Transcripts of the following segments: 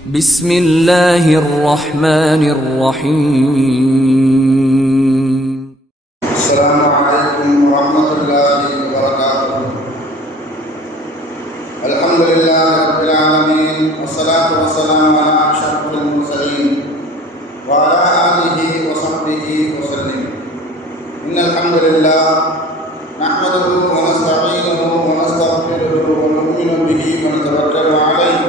بسم الله الرحمن الرحيم. السلام عليكم ورحمة الله وبركاته. الحمد لله رب العالمين، والصلاة والسلام على أشرف المرسلين وعلى آله وصحبه وسلم. إن الحمد لله نحمده ونستعينه ونستغفره ونؤمن به ونتوكل عليه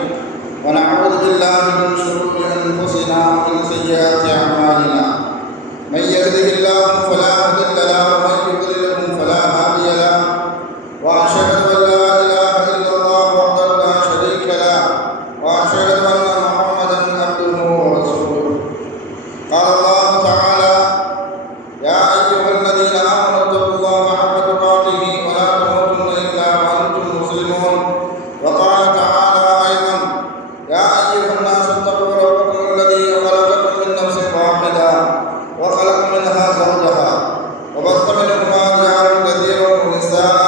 ونعوذ بالله من شرور أنفسنا ومن سيئات أعمالنا. من يهده الله فلا مضل له ومن يضلل فلا هادي له، وأشهد أن لا إله إلا الله وحده لا شريك له، وأشهد أن محمدا عبده ورسوله. قال الله تعالى: يا أيها الذين آمنوا اتقوا الله حق تقاته ولا تموتن إلا وأنتم مسلمون. وقال تعالى أيضا: يا أيها الناس اتقوا ربكم الذي خلقكم من نفس واحدة وخلق منها زوجها وبث منهما رجالا كثيرا ونساء،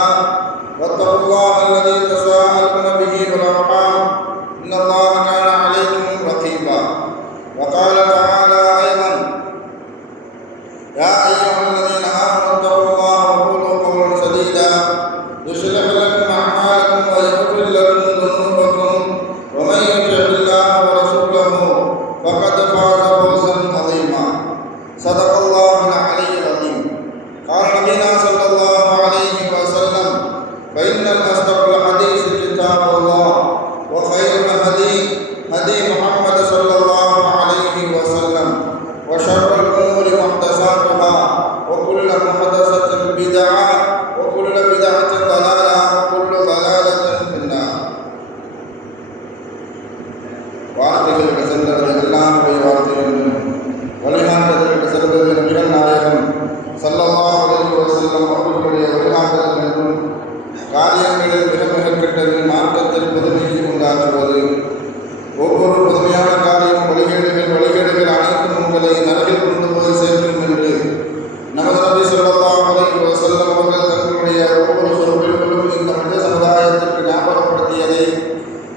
واتقوا الله الذي تساءلون به والأرحام إن الله كان عليكم رقيبا. وقال تعالى أيضا: يا أيها الذين آمنوا اتقوا الله وقولوا قولا سديدا يصلح لكم أعمالكم ويغفر لكم ذنوبكم، ومن يطع الله ورسوله فقد فاز فوزا عظيما. صدق الله العلي العظيم. قال نبينا صلى الله عليه وسلم: فإن أصدق الحديث كتاب الله، وخير الهدي هدي محمد صلى الله عليه وسلم، وشر الأمور محدثاتها، وكل محدثة بدعة، وكل بدعة ضلالة، وكل ضلالة في النار. வார்த்தைகளுக்கு சென்றது எல்லாருடைய வார்த்தைகளும் வழிகாட்டுதலுக்கு சென்றது நபிகள் நாயகம் ஸல்லல்லாஹு அலைஹி வஸல்லம் அவர்களுடைய வழிகாட்டுதல் என்றும், காரியங்களில் மிக மிக கெட்டது மார்க்கத்தில் புதுமையை உண்டாக்குவது, ஒவ்வொரு புதுமையான காரியம் வழிகேடுகள் அனைத்தும் உங்களை நரகில் கொண்டு போய் சேர்க்கும் என்று நமது நபி ஸல்லல்லாஹு அலைஹி வஸல்லம் அவர்கள் தங்களுடைய ஒவ்வொரு சொற்களிலும் இந்த மனித சமுதாயத்திற்கு ஞாபகப்படுத்தியதை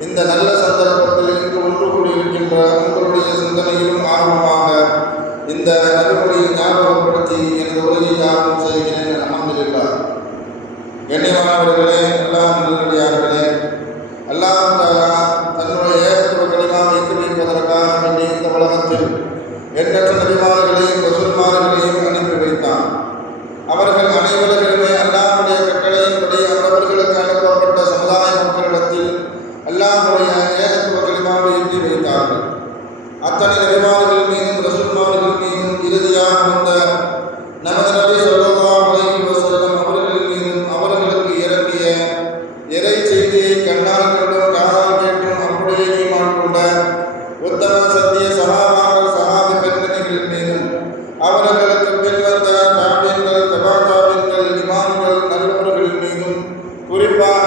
இந்த நல்ல சந்தர்ப்பத்தில் இங்கு ஒன்று கூடியிருக்கின்ற உங்களுடைய சிந்தனையிலும் ஆர்வமாக இந்த நபிமொழியை ஞாபகப்படுத்தி எனது உரையை யாரும் செய்கிறேன். அல்ஹம்துலில்லாஹ். கண்ணியமானவர்களே, அல்லாஹ் நல்லடியார்களே, அல்லாஹ் தஆலா தன்னுடைய ஏகத்துவ கலிமாவை எட்டி வைப்பதற்காக வேண்டி இந்த உலகத்தில் எண்ணற்ற நபிமார்களையும் ரசூல்மார்களையும் அனுப்பி வைத்தான். அவர்கள் அனைவர்களுமே அல்லாஹ்வுடைய கட்டளையின்படி அவர்களுக்கு அனுப்பப்பட்ட சமுதாய மக்களிடத்தில் அல்லாஹ்வுடைய ஏகத்துவ கலிமாவை எட்டி வைத்தார்கள். அத்தனை நபிமார்கள் மீதும் ரசூல்மார்கள் மீதும் இறுதியாக வந்த நமது நபி ஸல்லல்லாஹு அலைஹி வஸல்லம் அவர்கள் மீதும் அவர்களுக்கு இறங்கிய இறை செய்தியை கண்ணால் கண்டும் காதால் கேட்டும் அப்படியே ஈமான் கொண்ட உத்தம சத்திய சஹாபாக்கள் சஹாபி பெண்மணிகள் மீதும் அவர்களுக்கு பின்வந்த தாபீன்கள் தபா தாபீன்கள் இமாம்கள் நல்லவர்கள் மீதும் குறிப்பாக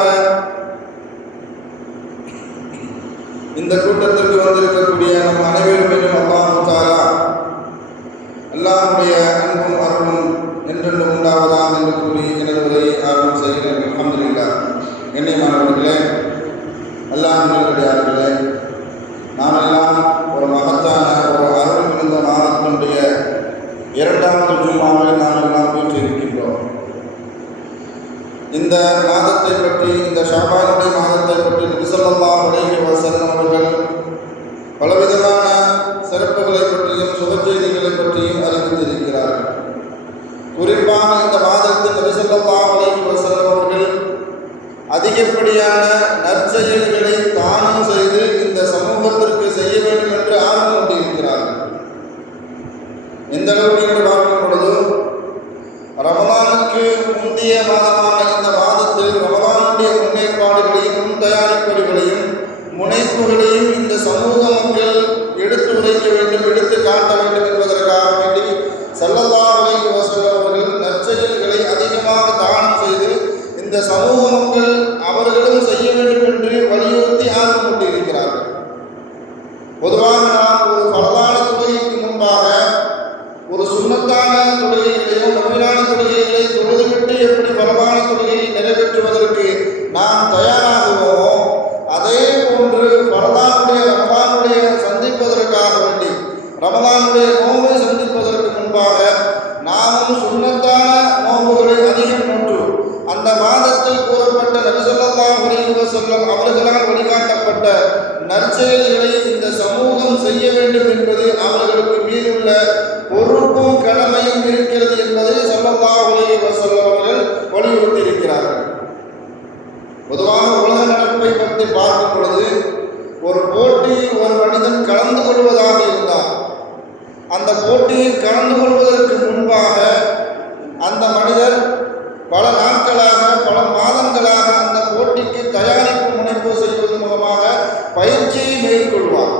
இந்த கூட்டத்திற்கு வந்திருக்கக்கூடிய நம் அனைவரும் மீதும் அல்லாஹ் தஆலா அல்லாஹ்வுடைய அன்பும் அருளும் என்றென்றும் உண்டாவதாக என்று கூறி எனது உரையை ஆரம்பம் செய்கிறேன். அல்ஹம்துலில்லாஹ். கண்ணியமானவர்களே, அல்லாஹ் நல்லடியார்களே, நாமெல்லாம் ஒரு மகத்தான ஒரு அருள் மிகுந்த மாதத்தினுடைய இரண்டாவது ஜும்மாவை நாம் எல்லாம் வீற்றிருக்கின்றோம். இந்த மாதத்தை பற்றி, இந்த ஷாபானுடைய மாதத்தை பற்றி நபி ஸல்லல்லாஹு அலைஹி வஸல்லம் அவர்கள் பலவிதமான சிறப்புகளை பற்றியும் சுப செய்திகளை பற்றியும் அறிவித்திருக்கிறார்கள். குறிப்பாக இந்த மாதத்தில் நபி ஸல்லல்லாஹு அலைஹி வஸல்லம் அவர்கள் அதிகப்படியான நற்செயல்களை தானம் செய்து இந்த சமூகத்திற்கு செய்ய வேண்டும் என்று ஆர்வம் கொண்டிருக்கிறார்கள். எந்த அளவுக்கு என்று பார்க்கும் பொழுது, ரமலானுக்கு முந்தைய மாதமான இந்த மாதத்தில் ரமலானுடைய முன்னேற்பாடுகளையும் முன் தயாரிப்புகளையும் முனைப்புகளையும் இந்த சமூக மக்கள் எடுத்து உரைக்க வேண்டும், எடுத்து காட்ட வேண்டும் என்பதற்காக வேண்டி ஸல்லல்லாஹு அலைஹி வஸல்லம் அவர்கள் நற்செயல்களை அதிகமாக தானம் செய்து இந்த சமூக மக்கள் அவர்களும் செய்ய வேண்டும் என்று வலியுறுத்தி ஆர்வம் கொண்டிருக்கிறார்கள். பொதுவாக நாம் ஒரு ஃபர்லான தொழுகைக்கு முன்பாக ஒரு சுன்னத்தான தொழுகைகளையோ நஃபிலான தொழுகைகளை தொழுதுவிட்டு எப்படி ஃபர்லான தொழுகையை நிறைவேற்றுவதற்கு நாம் தயாராகுவோமோ, அதே போன்று ஃபர்லானுடைய ரமலானுடைய அவர்களால் வழிகாட்டப்பட்ட நற்செயல்களை இந்த சமூகம் செய்ய வேண்டும் என்பது அவர்களுக்கு மீதுள்ள பொறுப்பும் கடமையும் இருக்கிறது என்பதை ஸல்லல்லாஹு அலைஹி வஸல்லம் அவர்கள் வலியுறுத்தி இருக்கிறார்கள். பொதுவாக உலக நடப்பை பற்றி பார்க்கும் பொழுது ஒரு போட்டியில் ஒரு மனிதன் கலந்து கொள்வதாக இருந்தால் அந்த போட்டியில் கலந்து கொள்வதற்கு முன்பாக அந்த மனிதர் பல நாட்களாக பல மாதங்களாக அந்த போட்டிக்கு தயாரிப்பு முனைப்பு செய்வது மூலமாக பயிற்சியை மேற்கொள்வார்.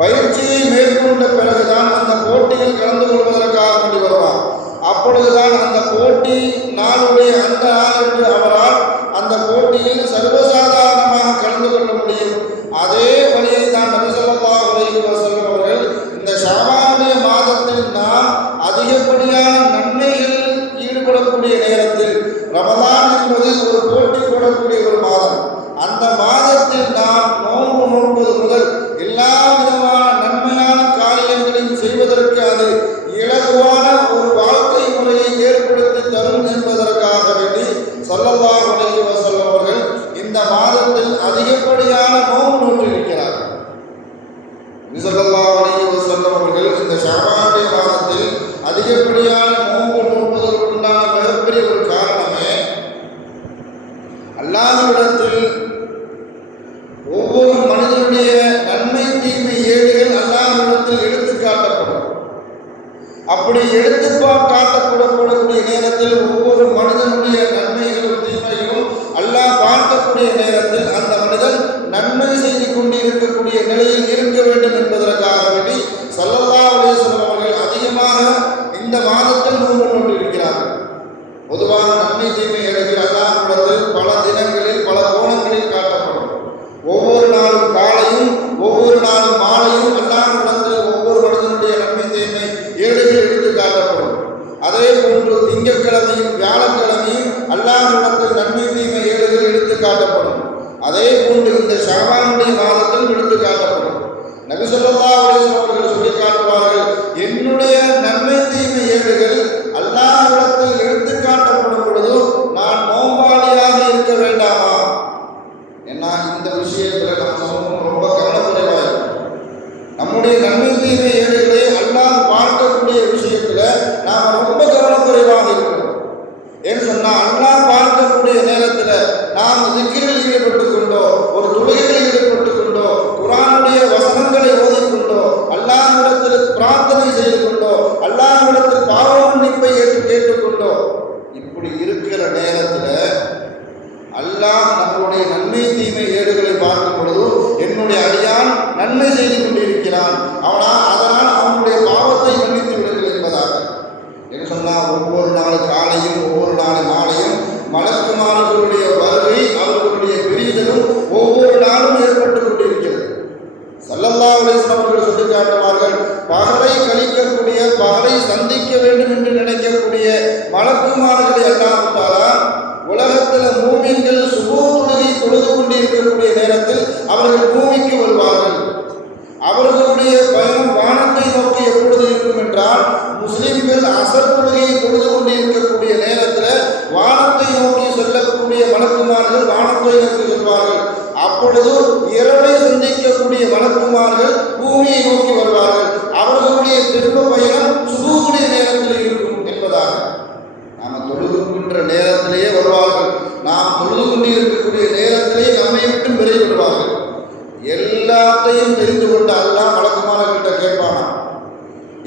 பயிற்சியை மேற்கொண்ட பிறகுதான் அந்த போட்டியில் கலந்து கொள்வதற்காக வேண்டி வருவார். அப்பொழுதுதான் அந்த போட்டி நாளுடைய அந்த நாளன்று அவரால் அந்த போட்டியில் சர்வசாதாரணமாக கலந்து கொள்ள முடியும். அதே வழியை தான் நபி ஸல்லல்லாஹு அலைஹி வஸல்லம் அவர்கள் இந்த ஷஅபானுடைய மாதத்தில் நாம் அதிகப்படியான நன்மைகளில் ஈடுபடக்கூடிய நேரத்தில், ரமலான் என்பது ஒரு போட்டி போடக்கூடிய ஒரு மாதம், அந்த மாதத்தில் நாம் நோன்பு நோன்பது முதல் எல்லா விதமான நன்மையான காரியங்களையும் செய்வதற்கு அது இலகுவான ஒரு வாழ்க்கை முறையை ஏற்படுத்தி தரும் என்பதற்காக வேண்டி ஸல்லல்லாஹு அலைஹி வஸல்லம் அவர்கள் இந்த மாதத்தில் அதிகப்படியான நோன்பு நோற்றிருக்கிறார்கள். ஸல்லல்லாஹு அலைஹி வஸல்லம் அவர்கள் இந்த ஷஅபானுடைய மாதத்தில் அதிகப்படியான நோன்பு நோற்பதற்குண்டான மிகப்பெரிய ஒரு காரணமே அல்லாஹ்விடத்தில் ஒவ்வொரு மனிதனுடைய நன்மை தீமை ஏடுகள் அல்லாஹ்விடத்தில் எடுத்து காட்டப்படும். அப்படி எடுத்து காட்டப்படக்கூடிய நேரத்தில் ஒவ்வொரு மனிதனுடைய நன்மைகளும் தீமைகளும் அல்லாஹ் பார்க்கக்கூடிய நேரத்தில் அந்த மனிதன் நன்மை செய்து கொண்டு இருக்கக்கூடிய நிலையில் இருக்க வேண்டும் என்பதற்காக வேண்டி ஸல்லல்லாஹு அலைஹி வஸல்லம் அவர்கள் அதிகமாக இந்த மாதத்தில் நோன்பு நோற்றிருக்கிறார்கள். பொதுவாக நன்மை தீமை ஏடுகள் அல்லாஹ்விடத்தில் பல தினங்களில் பல கோணங்களில் காட்டப்படும். ஒவ்வொரு நாளும் காலையும் ஒவ்வொரு நாளும் மாலையும் அல்லாஹ்விடத்தில் ஒவ்வொரு மனிதனுடைய நன்மை தீமை ஏடுகள் எடுத்து காட்டப்படும். அதே போன்று திங்கட்கிழமையும் வியாழக்கிழமையும் அல்லாஹ்விடத்தில் நன்மை தீமை ஏடுகள் எடுத்து காட்டப்படும். அதே போன்று இந்த ஷஅபானுடைய மாதத்தில் எடுத்து காட்டப்படும். நபி ஸல்லல்லாஹு அலைஹி வஸல்லம் அவர்கள் சொல்லி காட்டுவார்கள், என்னுடைய நன்மை தீமை ஏடுகள் அல்லாஹ்விடத்தில் எடுத்து காட்டப்படும் பொழுது நான் நோம்பாளியாக இருக்க வேண்டாமா? ஏன்னா இந்த விஷயத்தில் நம்ம சமூகம் ரொம்ப கவனக்குறைவாக இருக்கும். நம்முடைய நன்மை தீமை ஏடுகளை அல்லாஹ் பார்க்கக்கூடிய விஷயத்துல நாம் ரொம்ப கவனக்குறைவாக இருக்கிறோம். ஏன்னு சொன்னால் அல்லாஹ் பார்க்கக்கூடிய நேரத்தில் நாம் திக்ரில் ஈடுபட்டு கொண்டோ, ஒரு தொழுகையில் ஈடுபட்டு கொண்டோ, குர்ஆனுடைய வசனங்களை ஓதிக்கொண்டோ, அல்லாஹ்விடத்தில் பிரார்த்தனை செய்து கொண்டோ, அல்லாஹ்விடத்தில் பாவ மன்னிப்பை கேட்டுக்கொண்டோ, இப்படி இருக்கிற நேரத்தில் அல்லாஹ் நம்முடைய நன்மை தீமை ஏடுகளை பார்க்கும் பொழுது என்னுடைய அடியான் நன்மை செய்து கொண்டிருக்கிறான், அதனால் அவனுடைய பாவத்தை மன்னித்து விடுங்கள் என்பதாக. என்ன சொன்னால் ஒவ்வொரு நாள் காலையும் ஒவ்வொரு நாள் மாலையும் மலக்குமார்களுடைய வருகை அவர்களுடைய பிரிதலும் ஒவ்வொரு நாளும் ஏற்பட்டு கொண்டிருக்கிறது. ஸல்லல்லாஹு அலைஹி வஸல்லம் அவர்கள் சொல்லி காட்டுவார்கள், பகலை கழிக்கக்கூடிய பகலை சந்திக்க வேண்டும் என்று நினைக்கக்கூடிய மலக்குமார்களை அல்லாஹ் தஆலா உலகத்தில் மூமின்கள் சுபூஹ் தொழுகை தொழுது கொண்டிருக்கக்கூடிய நேரத்தில் அவர்கள் பூமிக்கு வருவார்கள். அவர்களுடைய பயணம் வானத்தை நோக்கி எப்பொழுது இருக்கும் என்றால், முஸ்லிம்கள் அசர் தொழுகையை தொழுது கொண்டிருக்கக்கூடிய நேரத்தில் வானத்தை நோக்கி செல்லக்கூடிய மலக்குமார்கள் வானத்தை நோக்கி செல்வார்கள். அப்பொழுது இரவை சந்திக்கக்கூடிய மலக்குமார்கள் பூமியை நோக்கி வருவார்கள். அவர்களுடைய திரும்ப பயணம் சுபூஹுடைய நேரத்தில் இருக்கும் என்பதாக. நாம் தொழுகின்ற நேரத்திலேயே வருவார்கள், நாம் தொழுது கொண்டு இருக்கக்கூடிய நேரத்திலே நம்மை விட்டு விரைவிடுவார்கள். எல்லாத்தையும் தெரிந்து கொண்டு அல்லாஹ் மலக்குமார்கிட்ட கேட்பானா,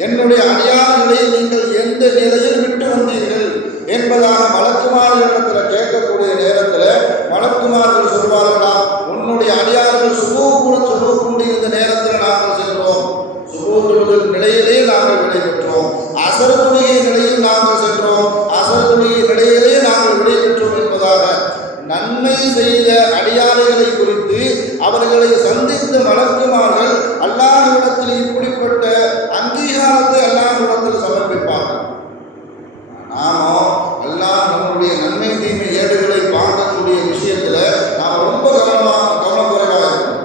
என்னுடைய அடியார்களை நீங்கள் எந்த நிலையில் விட்டு வந்தீர்கள் என்பதாக மலக்குமார்களிடத்தில் கேட்கக்கூடிய நேரத்தில் மலக்குமார்கள் சொல்வார்களா, உன்னுடைய அடியார்கள் சுபூஹ் கொண்டு இந்த நேரத்தில் நாங்கள் சென்றோம், சுபூஹ் தொழுகிற நிலையிலே நாங்கள் விடை பெற்றோம், அசர் தொழுகை நிலையில் நாங்கள் சென்றோம், அசர் தொழுகை நிலையிலே நாங்கள் விடை பெற்றோம் என்பதாக நன்மை செய்த அடியார்களை குறித்து அவர்களை சந்தித்த மலக்குமார்கள் அல்லாஹ்விடத்தில் இப்படிப்பட்ட அங்கீகாரத்தை அல்லாஹ்விடத்தில் சமர்ப்பிப்பார்கள். நாமோ அல்லாஹ் நம்முடைய நன்மை தீமை ஏடுகளை பார்க்கக்கூடிய விஷயத்தில் நாம் ரொம்ப கவனக்குறைவாக இருக்கும்.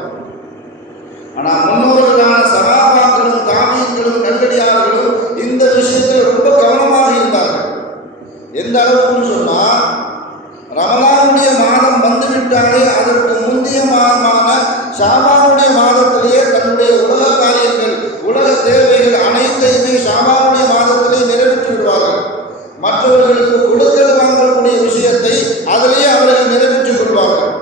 ஆனால் முன்னோர்களான சஹாபாக்களும் தாபீன்களும் நல்லடியார்களும் இந்த விஷயத்தில் ரொம்ப கவனமாக இருந்தார்கள். எந்த அளவுக்குன்னு சொன்னால், ரமலானுடைய மாதம் வந்துவிட்டாலே அதற்கு முந்தைய ஷாபானுடைய மாதத்திலேயே தன்னுடைய உலக காரியங்கள், உலக தேவைகள் அனைத்தையுமே ஷாபானுடைய மாதத்திலே நிறைவேற்றி விடுவார்கள். மற்றவர்களுக்கு கொடுக்கல் வாங்கக்கூடிய விஷயத்தை அதிலேயே அவர்கள் நிறைவேற்றிக் கொள்வார்கள்.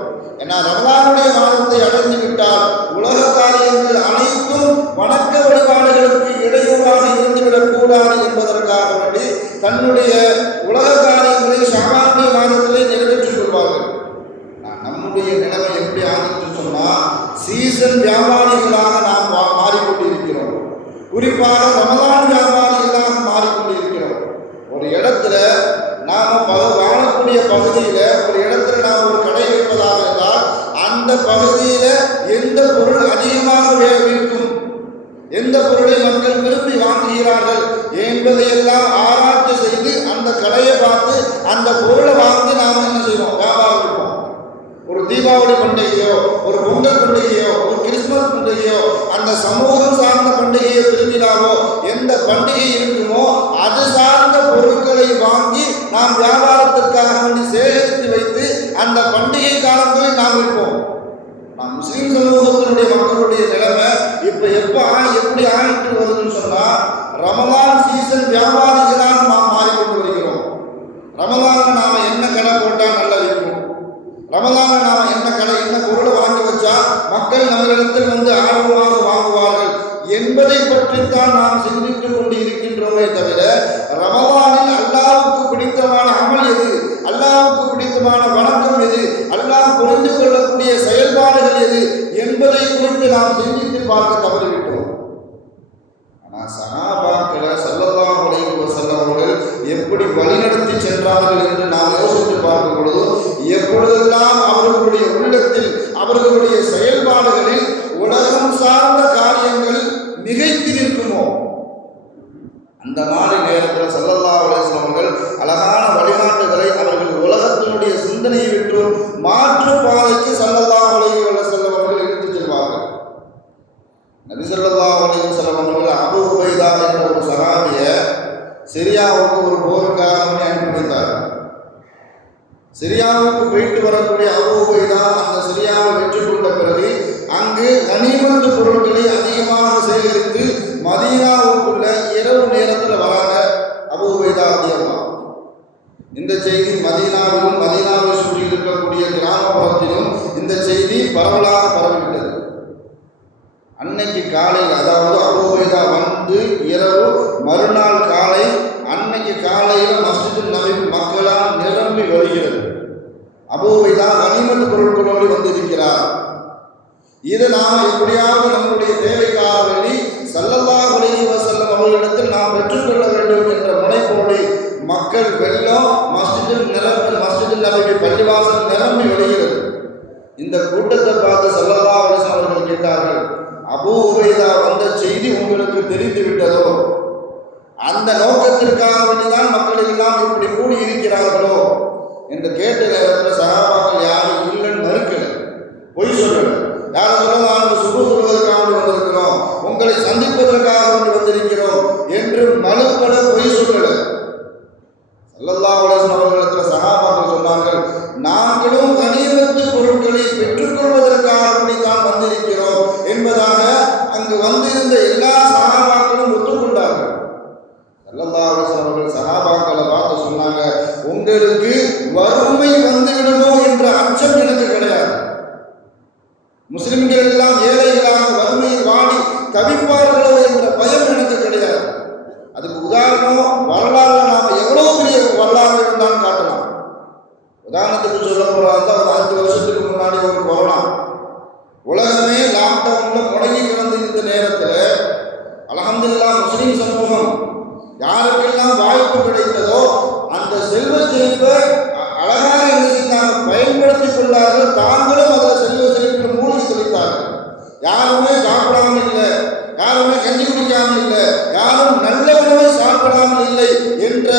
ஏன்னா ரமலானுடைய மாதத்தை அடைந்து விட்டால் உலக காரியங்கள் அனைத்தும் வணக்க வழிபாடுகளுக்கு இடையூறாக இருந்துவிடக் கூடாது என்பதற்காக வேண்டி தன்னுடைய உலக காரியங்களை ஷாபானுடைய மாதத்திலே நிறைவேற்றிக் கொள்வார்கள். நம்முடைய நிலைமை எப்படி ஆகிட்டு சொன்னா, சீசன் வியாபாரிகளாக நாம் மாறிக்கொண்டிருக்கிறோம். குறிப்பாக ரமலான் வியாபாரிகளாக மாறிக்கொண்டிருக்கிறோம். ஒரு இடத்துல நாம் வாழக்கூடிய பகுதியில ஒரு இடத்துல நாம் ஒரு கடை வைப்பதாக இருந்தால் அந்த பகுதியில எந்த பொருள் அதிகமாக விற்கும், எந்த பொருளை மக்கள் விரும்பி வாங்குகிறார்கள் என்பதையெல்லாம் ஆராய்ச்சி செய்து அந்த கடையை பார்த்து அந்த பொருளை வாங்கி நாம் என்ன செய்வோம், வியாபாரம் வைப்போம். ஒரு தீபாவளி பண்டிகையோ, ஒரு பொங்கல் பண்டிகையோ, ஒரு கிறிஸ்துமஸ் பண்டிகையோ, அந்த சமூகம் சார்ந்த பண்டிகையோ, திருவிழாவோ எந்த பண்டிகை இருக்குமோ அது சார்ந்த பொருட்களை வாங்கி நாம் வியாபாரத்திற்காக வேண்டி சேகரித்து வைத்து அந்த பண்டிகை காலங்களில் நாம் இருப்போம். நாம் முஸ்லீம் சமூகத்தினுடைய மக்களுடைய நிலைமை இப்ப எப்படி ஆயிட்டு வருதுன்னு சொன்னா, ரமலான் சீசன் வியாபாரிகளாக நாம் மாறிக்கொண்டு வருகிறோம். ரமலான் நாம என்ன கடை போட்டா நல்லா இருக்கும், ரமலான நாம என்ன பொருளை வாங்கி வச்சா மக்கள் நம்மளிடத்தில் வந்து ஆர்வமாக வாங்குவார்கள் என்பதை பற்றித்தான் நாம் சிந்தித்துக் கொண்டு இருக்கின்றோமே தவிர, ரமலானில் அல்லாஹ்வுக்கு பிடித்தமான அமல் எது, அல்லாஹ்வுக்கு பிடித்தமான வணக்கம் எது, அல்லாஹ் புரிந்து கொள்ளக்கூடிய செயல்பாடுகள் எது என்பதை குறித்து நாம் சிந்தித்து பார்க்க தவறிவிட்டோம். ஆனால் சஹாபாக்களை ஸல்லல்லாஹு அலைஹி வஸல்லம் அவர்கள் எப்படி வழிநடத்தி சென்றார்கள் என்று நாம் யோசித்து பார்க்கும் பொழுது, எப்பொழுதெல்லாம் அவர்களுடைய உள்ளத்தில் அவர்களுடைய செயல்பாடுகளில் உலகம் சார்ந்த காரியங்கள் மிகைத்து நிற்குமோ அந்த மாதிரி நேரத்தில் ஸல்லல்லாஹு அலைஹி வஸல்லம் அவர்கள் அழகான வழிகாட்டுகளை அவர்கள் உலகத்தினுடைய சிந்தனையை விட்டு மாற்று பாதைக்கு ஸல்லல்லாஹு அலைஹி வஸல்லம் அவர்கள் எடுத்துச் செல்வார்கள். நபி ஸல்லல்லாஹு அலைஹி வஸல்லம் அவர்கள் அபூ உபைதா என்ற ஒரு சஹாபியை சிரியாவுக்கு ஒரு போருக்காக அனுப்பி வைத்தார்கள். சிரியாவுக்கு போயிட்டு வரக்கூடிய அபூ உபைதா அந்த சிரியாவை வெற்றி கொண்ட பிறகு அங்கு கனிமத்து பொருட்களை அதிகமாக சேகரித்து மதீனாவுக்குள்ள இரவு நேரத்தில் வராங்க அபூ உபைதா ரலியல்லாஹு. இந்த செய்தி மதீனாவிலும் மதீனாவை சுற்றி இருக்கக்கூடிய கிராமப்புறத்திலும் இந்த செய்தி பரவலாக பரவிவிட்டது. அன்னைக்கு காலையில், அதாவது அபூ உபைதா வந்து இரவு மறுநாள் காலை, அன்னைக்கு காலையில் மஸ்ஜிதுல் நபி மக்களால் நிரம்பி வருகிறது. அபூ உபைதா கனிமத்து பொருட்களோடு வந்திருக்கிறார். இதை நாம் எப்படியாவது நம்முடைய தேவைக்காக வேண்டி ஸல்லல்லாஹு அலைஹி வஸல்லம் அவர்களிடத்தில் நாம் பெற்றுக்கொள்ள வேண்டும் என்ற முனைப்போடு மக்கள் வெள்ளம் மஸ்ஜிதுல் நபி பள்ளிவாசல் நிரம்பி வருகிறது. இந்த கூட்டத்தை பார்த்து ஸல்லல்லாஹு அலைஹி வஸல்லம் அவர்கள் கேட்டார்கள், அபூ உபைதா வந்த செய்தி உங்களுக்கு தெரிந்து விட்டதோ? அந்த நோக்கத்திற்காக வேண்டிதான் மக்கள் எல்லாம் இப்படி கூடி இருக்கிறார்களோ என்று கேட்ட நேரத்தில் சஹாபாக்கள் யாரும் இல்லைன்னு மறுக்கல, பொய் சொல்லல. யாரும் சொல்ல, நாங்கள் சுபு சொல்வதற்காக வந்திருக்கிறோம், உங்களை சந்திப்பதற்காக வந்திருக்கிறோம் என்று மறுப்பட பொய் சொல்லல. ஸல்லல்லாஹு அலைஹி வஸல்லம் அவர்களிடத்தில் சஹாபாக்கள் சொன்னார்கள், நாங்களும் கனிமத்து பொருட்களை பெற்றுக்கொள்வதற்காக தான் வந்திருக்கிறோம் என்பதாக அங்கு வந்திருந்த எல்லா சஹாபாக்களும் ஒத்துக்கொண்டார்கள். ஸல்லல்லாஹு அலைஹி வஸல்லம் அவர்கள் சஹாபாக்களை பார்த்து சொன்னாங்க, உங்களுக்கு வறுமை வந்துவிடுமோ என்ற அச்சம் எனக்கு கிடையாது. முஸ்லிம்கள் எல்லாம் ஏழைகளாக வறுமையில் வாடி தவிப்பார்களோ என்ற பயம் எனக்கு கிடையாது. அதுக்கு உதாரணம் வரலாறு நாம் எவ்வளவு பெரிய வரலாறு இருந்தாலும் காட்டலாம். உதாரணத்துக்கு சொல்ல போறாங்க, ஒரு 5 வருஷத்துக்கு முன்னாடி ஒரு கொரோனா, உலகமே லாக்டவுன்ல முடங்கி கிடந்து இந்த நேரத்தில் அல்ஹம்துலில்லாஹ் முஸ்லிம் சமூகம் யாருக்கெல்லாம் வாய்ப்பு கிடைத்ததோ அந்த செல்வ செழிப்பை அழகாக என்ன செய்தாங்க, பயன்படுத்திக் கொண்டார்கள். தாங்களும் அதில் செல்வ செழிப்பில் மூழ்கி தெளித்தார்கள். யாருமே சாப்பிடாமல் இல்லை, யாருமே கஞ்சி குடிக்காமல் இல்லை, யாரும் நல்ல உணவை சாப்பிடாமல் இல்லை என்ற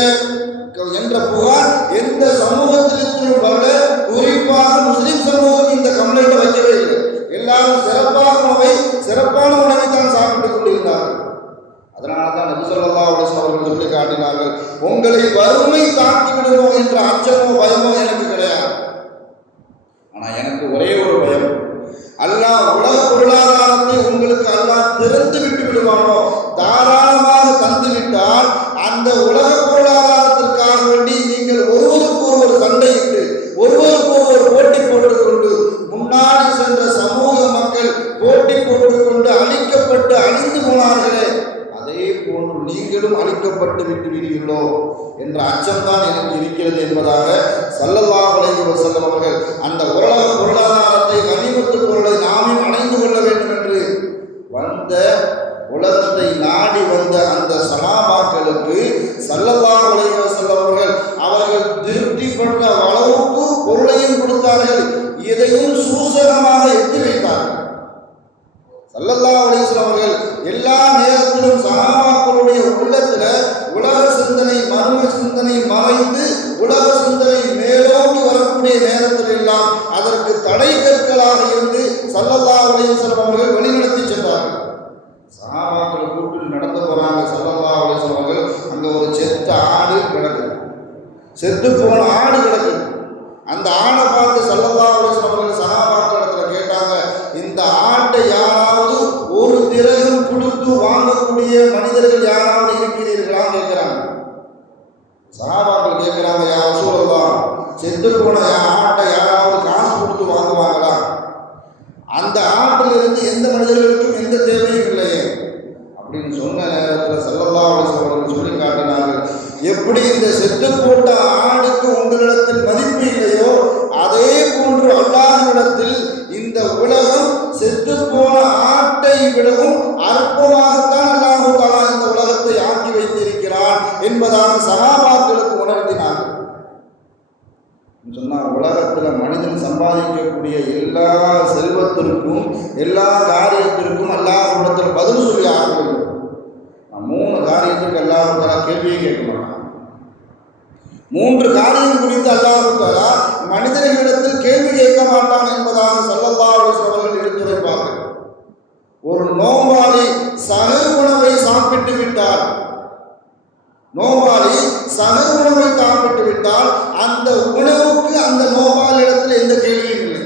புகார் எந்த சமூகத்திலும் வரல. குறிப்பாக முஸ்லிம் சமூகம் இந்த கம்ப்ளைண்ட் வைக்கவே இல்லை. எல்லாரும் சிறப்பான உணவை தான் சாப்பிட்டுக் கொண்டிருந்தார்கள். அதனால தான் நபி ஸல்லல்லாஹு அலைஹி வஸல்லம் அவர்கள் சொல்லி காட்டினார்கள், உங்களை வறுமை தாக்கி விடுமோ என்ற அச்சமோ பயமோ எனக்கு கிடையாது. ஆனால் எனக்கு ஒரே ஒரு பயம், அல்லாஹ் உலக பொருளாதார அழிக்கப்பட்டு அழிந்து போனார்களே, அதே போன்று நீங்களும் அழிக்கப்பட்டு விட்டுவிடுவீர்களோ என்ற அச்சம்தான் எனக்கு இருக்கிறது என்பதாக ஸல்லல்லாஹு அலைஹி வஸல்லம் அவர்கள் அந்த உலக பொருளாதாரத்தை, கனிமத்து பொருளை நாமே அடைந்து கொள்ள வேண்டும் என்று வந்த உலகத்தை நாடி வந்த அந்த சஹாபாக்களுக்கு ஸல்லல்லாஹு அலைஹி வஸல்லம் அவர்கள் திருப்திப்பட்ட அளவுக்கு பொருளையும் கொடுத்தார்கள், இதையும் சூசகமாக எட்டி வைத்தார்கள். ஸல்லல்லாஹு அலைஹி வஸல்லம் அவர்கள் எல்லா நேரத்திலும் சஹாபாக்களுடைய உள்ளத்துல உலக சிந்தனை, மர்ம சிந்தனை மறைந்து உலக சிந்தனை மேலோங்கி வரக்கூடிய நேரத்தில் எல்லாம் அதற்கு தடை கற்களாக இருந்து ஸல்லல்லாஹு அலைஹி வஸல்லம் அவர்கள் வழிநடத்தி சென்றார்கள். சஹாபாக்களை கூப்பிட்டு நடந்து போறாங்க. ஸல்லல்லாஹு அலைஹி வஸல்லம் அவர்கள் அங்க ஒரு செத்த ஆடு கிடக்குது, செத்து போன ஆடு கிடக்குது. அந்த ஆடை பார்த்து ஸல்லல்லாஹு அலைஹி வஸல்லம் அவர்கள் சஹாபாக்களிடத்துல கேட்டாங்க, இந்த ஆட்டை யாராவது ஒரு திரகம் கொடுத்து வாங்கக்கூடிய மனிதர்கள் யாராவது இருக்கிறீர்களா கேட்கிறாங்க. சஹாபாக்கள் கேட்கிறாங்க, யா ரசூலல்லாஹ், செத்து போன ஆட்டை யாராவது காசு கொடுத்து வாங்குவாங்களா? அந்த ஆட்டிலிருந்து எந்த மனிதர்களுக்கும் எந்த தேவையும் இல்லையே அப்படின்னு சொன்ன நேரத்தில் ஸல்லல்லாஹு அலைஹி வஸல்லம் அவர்கள் சொல்லி காட்டினார்கள், எப்படி இந்த செத்து போட்ட ஆடுக்கு உங்களிடத்தில் மதிப்பு இல்லையோ அதே போன்று அல்லாஹ்விடத்தில் இந்த உலகம் செத்து போன ஆட்டை விடவும் அற்பமாகத்தான் அல்லாஹ் தஆலா இந்த உலகத்தை ஆக்கி வைத்திருக்கிறான் என்பதாக சஹாபாக்களுக்கு உணர்த்தினார்கள். சொன்னா உலகத்துல மனிதன் சம்பாதிக்கக்கூடிய எல்லா செல்வத்திற்கும் எல்லா காரியத்திற்கும் அல்லாஹ்விடத்தில் பதில் சொல்லி ஆக வேண்டும். 3 காரியத்திற்கு அல்லாஹ் தஆலா கேள்வியே கேட்க மாட்டான். 3 காரியம் குறித்து அல்லாஹ் தஆலா மனிதர்களிடத்தில் கேள்வி கேட்க மாட்டான் என்பதாக ஸல்லல்லாஹு அலைஹி வஸல்லம் அவர்கள் எடுத்துரைப்பார்கள். ஒரு நோம்பாளி சஹர் உணவை சாப்பிட்டு விட்டால், நோம்பாளி சஹர் உணவை சாப்பிட்டு விட்டால் அந்த உணவுக்கு அந்த நோம்பாளிடத்தில் எந்த கேள்வியும் இல்லை.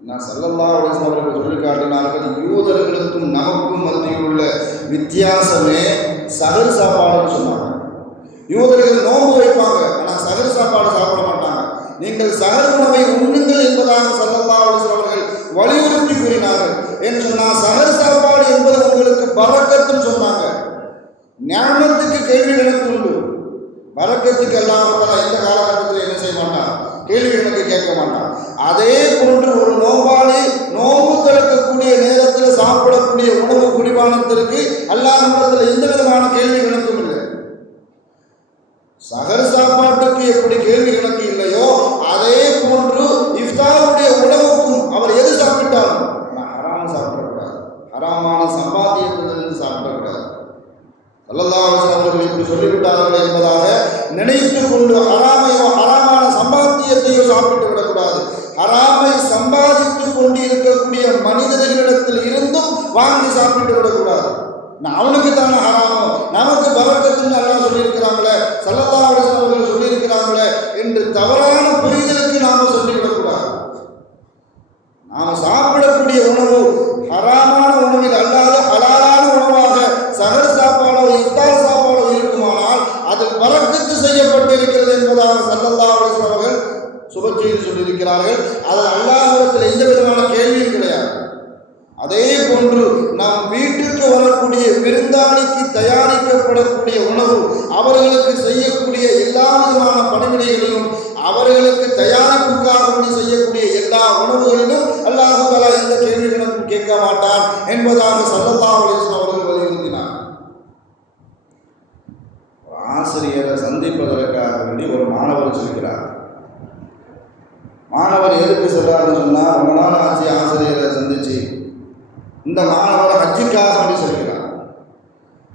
நான் ஸல்லல்லாஹு அலைஹி வஸல்லம் அவர்கள் சொல்லி காட்டினார்கள், யூதர்களுக்கும் நமக்கும் மத்தியில் உள்ள வித்தியாசமே சஹர் சாப்பாடுன்னு சொன்னாங்க. யூதர்கள் நோன்பு வைப்பாங்க, ஆனால் சஹர் சாப்பாடு சாப்பிட மாட்டாங்க. நீங்கள் சஹர் உணவை உண்ணுங்கள் என்பதாக ஸல்லல்லாஹு அலைஹி வஸல்லம் அவர்கள் வலியுறுத்தி கூறினார்கள். என்று சொன்னால் சஹர் சாப்பாடு என்பது உங்களுக்கு பரக்கத்துன்னு சொன்னாங்க. ஞானத்துக்கு கேள்வி கணக்கு உண்டு, பரக்கத்துக்கு அல்லாஹ் எந்த காலகட்டத்தில் என்ன செய்ய மாட்டான், கேள்வி கணக்கு கேட்க மாட்டான். அதே போன்று ஒரு நோம்பாளி நோம்பு திறக்கக்கூடிய நேரத்தில் சாப்பிடக்கூடிய உணவு குடிபானத்திற்கு அல்லாஹ்விடத்தில் எந்த விதமான கேள்வி கணக்கும் இல்லை. சஹர் சாப்பாட்டுக்கு எப்படி கேள்வி கணக்கு இல்லையோ அதே போன்று இஃப்தாருடைய உணவுக்கும் அவர் எது சாப்பிட்டாலும் ஹராம சாப்பிடக்கூடாது, ஹராமான சம்பாத்தியத்திலிருந்து சாப்பிடக்கூடாது. ஸல்லல்லாஹு அலைஹி வஸல்லம் அவர்கள் இப்படி சொல்லிவிட்டார்கள் என்பதாக நினைத்து கொண்டு ஹராமையோ ஹராமான சம்பாத்தியத்தையோ சாப்பிட்டு விடக்கூடாது. ஹராமை சம்பாதித்து கொண்டு இருக்கக்கூடிய மனிதர்களிடத்தில் இருந்தும் வாங்கி சாப்பிட்டு விடக்கூடாது. அவனுக்கு தானே ஹராமோ, நமக்கு பரக்கத்துன்னு அல்லாஹ் சொல்லியிருக்கிறாங்களே, ஸல்லல்லாஹு அலைஹி வஸல்லம் அவர்கள் சொல்லியிருக்கிறாங்களே என்று தவறான புரிதலுக்கு நாம சொல்லிவிடக்கூடாது. நாம் சாப்பிடக்கூடிய உணவு ஹராமான உணவில் அல்லாத ஹலாலான உணவாக சஹர் சாப்பாடோ இஃப்தார் சாப்பாடோ இருக்குமானால் அதில் பரக்கத்து செய்யப்பட்டு இருக்கிறது என்பதாக ஸல்லல்லாஹு அலைஹி வஸல்லம் அவர்கள் சுபச்செய்தி சொல்லியிருக்கிறார்கள். அதில் அல்லாஹ்விடத்தில் எந்த விதமான கேள்வியும் கிடையாது. அதே போன்று நம் வீட்டுக்கு வரக்கூடிய விருந்தாளிக்கு தயாரிக்கப்படக்கூடிய உணவு, அவர்களுக்கு செய்யக்கூடிய எல்லா விதமான பணிவிடைகளிலும், அவர்களுக்கு தயாரிப்புக்காக செய்யக்கூடிய எல்லா உணவுகளிலும் அல்லாஹ் தஆலா எந்த கேள்விகளும் கேட்க மாட்டான் என்பதாக ஸல்லல்லாஹு அலைஹி வஸல்லம் அவர்கள் வலியுறுத்தினார். ஆசிரியரை சந்திப்பதற்காக வேண்டி ஒரு மாணவர் சொல்கிறார். மாணவர் எதுக்கு சொல்றாருன்னு சொன்னா, ரொம்ப நாள் ஆச்சு ஆசிரியரை சந்திச்சு. இந்த மாணவர் ஹஜ்ஜுக்காக வேண்டி சொல்கிறார்.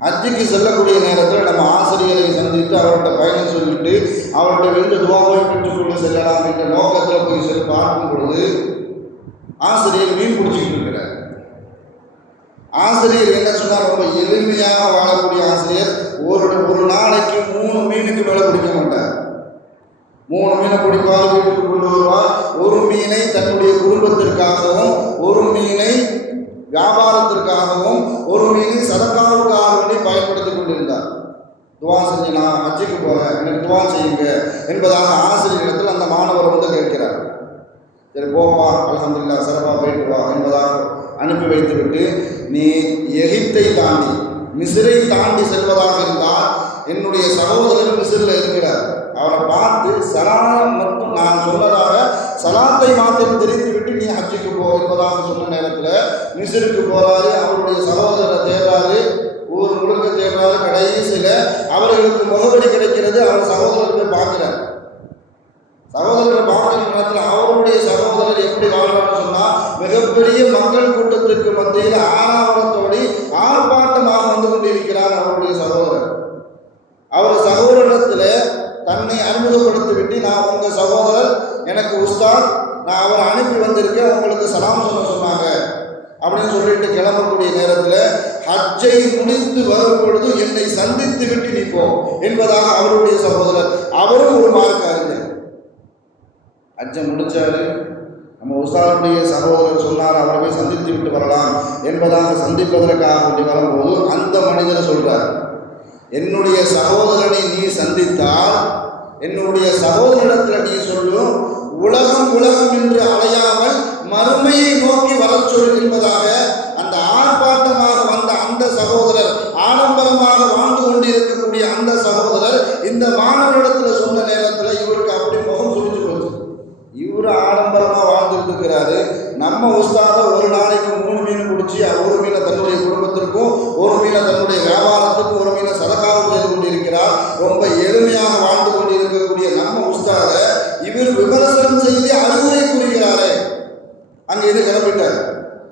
ஹஜ்ஜுக்கு செல்லக்கூடிய நேரத்தில் நம்ம ஆசிரியரை சந்தித்து அவர்கிட்ட பயணம் சொல்லிட்டு அவர்கிட்ட இருந்து துவாவை பெற்றுக்கொண்டு செல்லலாம் என்ற நோக்கத்தில் போய் சொல்லி பார்க்கும் பொழுது ஆசிரியர் மீன் பிடிச்சிக்கிட்டு இருக்கிறார். ஆசிரியர் என்ன சொன்னார், ரொம்ப எளிமையாக வாழக்கூடிய ஆசிரியர் ஒரு நாளைக்கு 3 மீனுக்கு மேலே பிடிக்க மாட்டார். 3 மீனை பிடிப்பார், வீட்டுக்கு கொண்டு வருவார். ஒரு மீனை தன்னுடைய குடும்பத்திற்காகவும், ஒரு மீனை வியாபாரத்திற்காகவும், ஒரு மீனை சதக்காவுக்காக வேண்டி பயன்படுத்தி கொண்டிருந்தார். துவா செஞ்சு, நான் ஹஜ்ஜுக்கு போகிறேன், எனக்கு துவா செய்யுங்க என்பதாக ஆசிரியரிடத்தில் அந்த மாணவர் வந்து கேட்கிறார். சரி போப்பா, அல்ஹம்துலில்லாஹ், சிறப்பாக போயிட்டு வா என்பதாக அனுப்பி வைத்துவிட்டு நீ எகிப்தை தாண்டி மிஸ்ரை தாண்டி செல்வதாக இருந்தால் என்னுடைய சகோதரர் மிஸ்ரில் இருக்கிறார், அவரை பார்த்து சலாம் மட்டும் நான் சொன்னதாக சலாத்தை மாத்திரம் தெரிந்துவிட்டு நீ ஹஜ்ஜுக்கு போ என்பதாக சொன்ன நேரத்தில் மிஸ்ருக்கு போறாரு. அவருடைய சகோதரரை தேடுறாரு, ஊர் முழுக்க தேடுறாரு. கடைசியில் அவர்களுக்கு முகவரி கிடைக்கிறது. அவர் சகோதரர்களை பார்க்கிறார். சகோதரரை பார்க்கிற நேரத்தில் அவருடைய சகோதரர் எப்படி வாழ்றான்னு சொன்னால் மிகப்பெரிய மக்கள் கூட்டத்திற்கு மத்தியில் ஆறாவரத்தோடு ஆர்ப்பாட்டமாக வந்து கொண்டிருக்கிறார் அவருடைய சகோதரர். அவர் சகோதரத்தில் தன்னை அறிமுகப்படுத்தி விட்டு, நான் உங்கள் சகோதரர், எனக்கு உஸ்தாத், நான் அவரை அனுப்பி வந்திருக்கேன், உங்களுக்கு சலாம் சொன்னாங்க அப்படின்னு சொல்லிட்டு கிளம்பக்கூடிய நேரத்தில் ஹஜ்ஜை முடித்து வரும் பொழுது என்னை சந்தித்து விட்டு நீ போ என்பதாக அவருடைய சகோதரர், அவரும் ஒரு மார்க்க அறிஞர், ஹஜ்ஜை முடிச்சாரு. நம்ம உஸ்தாதுடைய சகோதரர் சொன்னார் அவரை போய் சந்தித்து விட்டு வரலாம் என்பதாக சந்திப்பதற்காக வேண்டி வரும்போது அந்த மனிதர் சொல்றார், என்னுடைய சகோதரனை நீ சந்தித்தால் என்னுடைய சகோதரிடத்தில் நீ சொல்லும், உலகம் உலகம் என்று அலையாமல் மறுமையை நோக்கி வரச் சொல் என்பதாக அந்த ஆர்ப்பாட்டமாக வந்த அந்த சகோதரர், ஆடம்பரமாக வாழ்ந்து கொண்டிருக்கக்கூடிய அந்த சகோதரர் இந்த மாணவரிடத்தில் சொன்ன நேரத்தில் இவருக்கு அப்படி முகம் சுழிச்சு போச்சு. இவர் ஆடம்பரமாக வாழ்ந்துட்டு இருக்கிறாரு. நம்ம உஸ்தாத ஒரு நாளைக்கு 3 மீன் பிடிச்சி, ஒரு மீனை தன்னுடைய குடும்பத்திற்கும், ஒரு மீனை தன்னுடைய வியாபாரத்துக்கும், ஒரு மீனை சதகாரம் செய்து கொண்டிருக்கிறார். ரொம்ப எளிமையாக வாழ்ந்து கொண்டிருக்கக்கூடிய நம்ம உஸ்தாத இவர் விமர்சனம் செய்து அறிவுரை கூறுகிறாரே. அங்கே இது கிளம்பிட்டார்.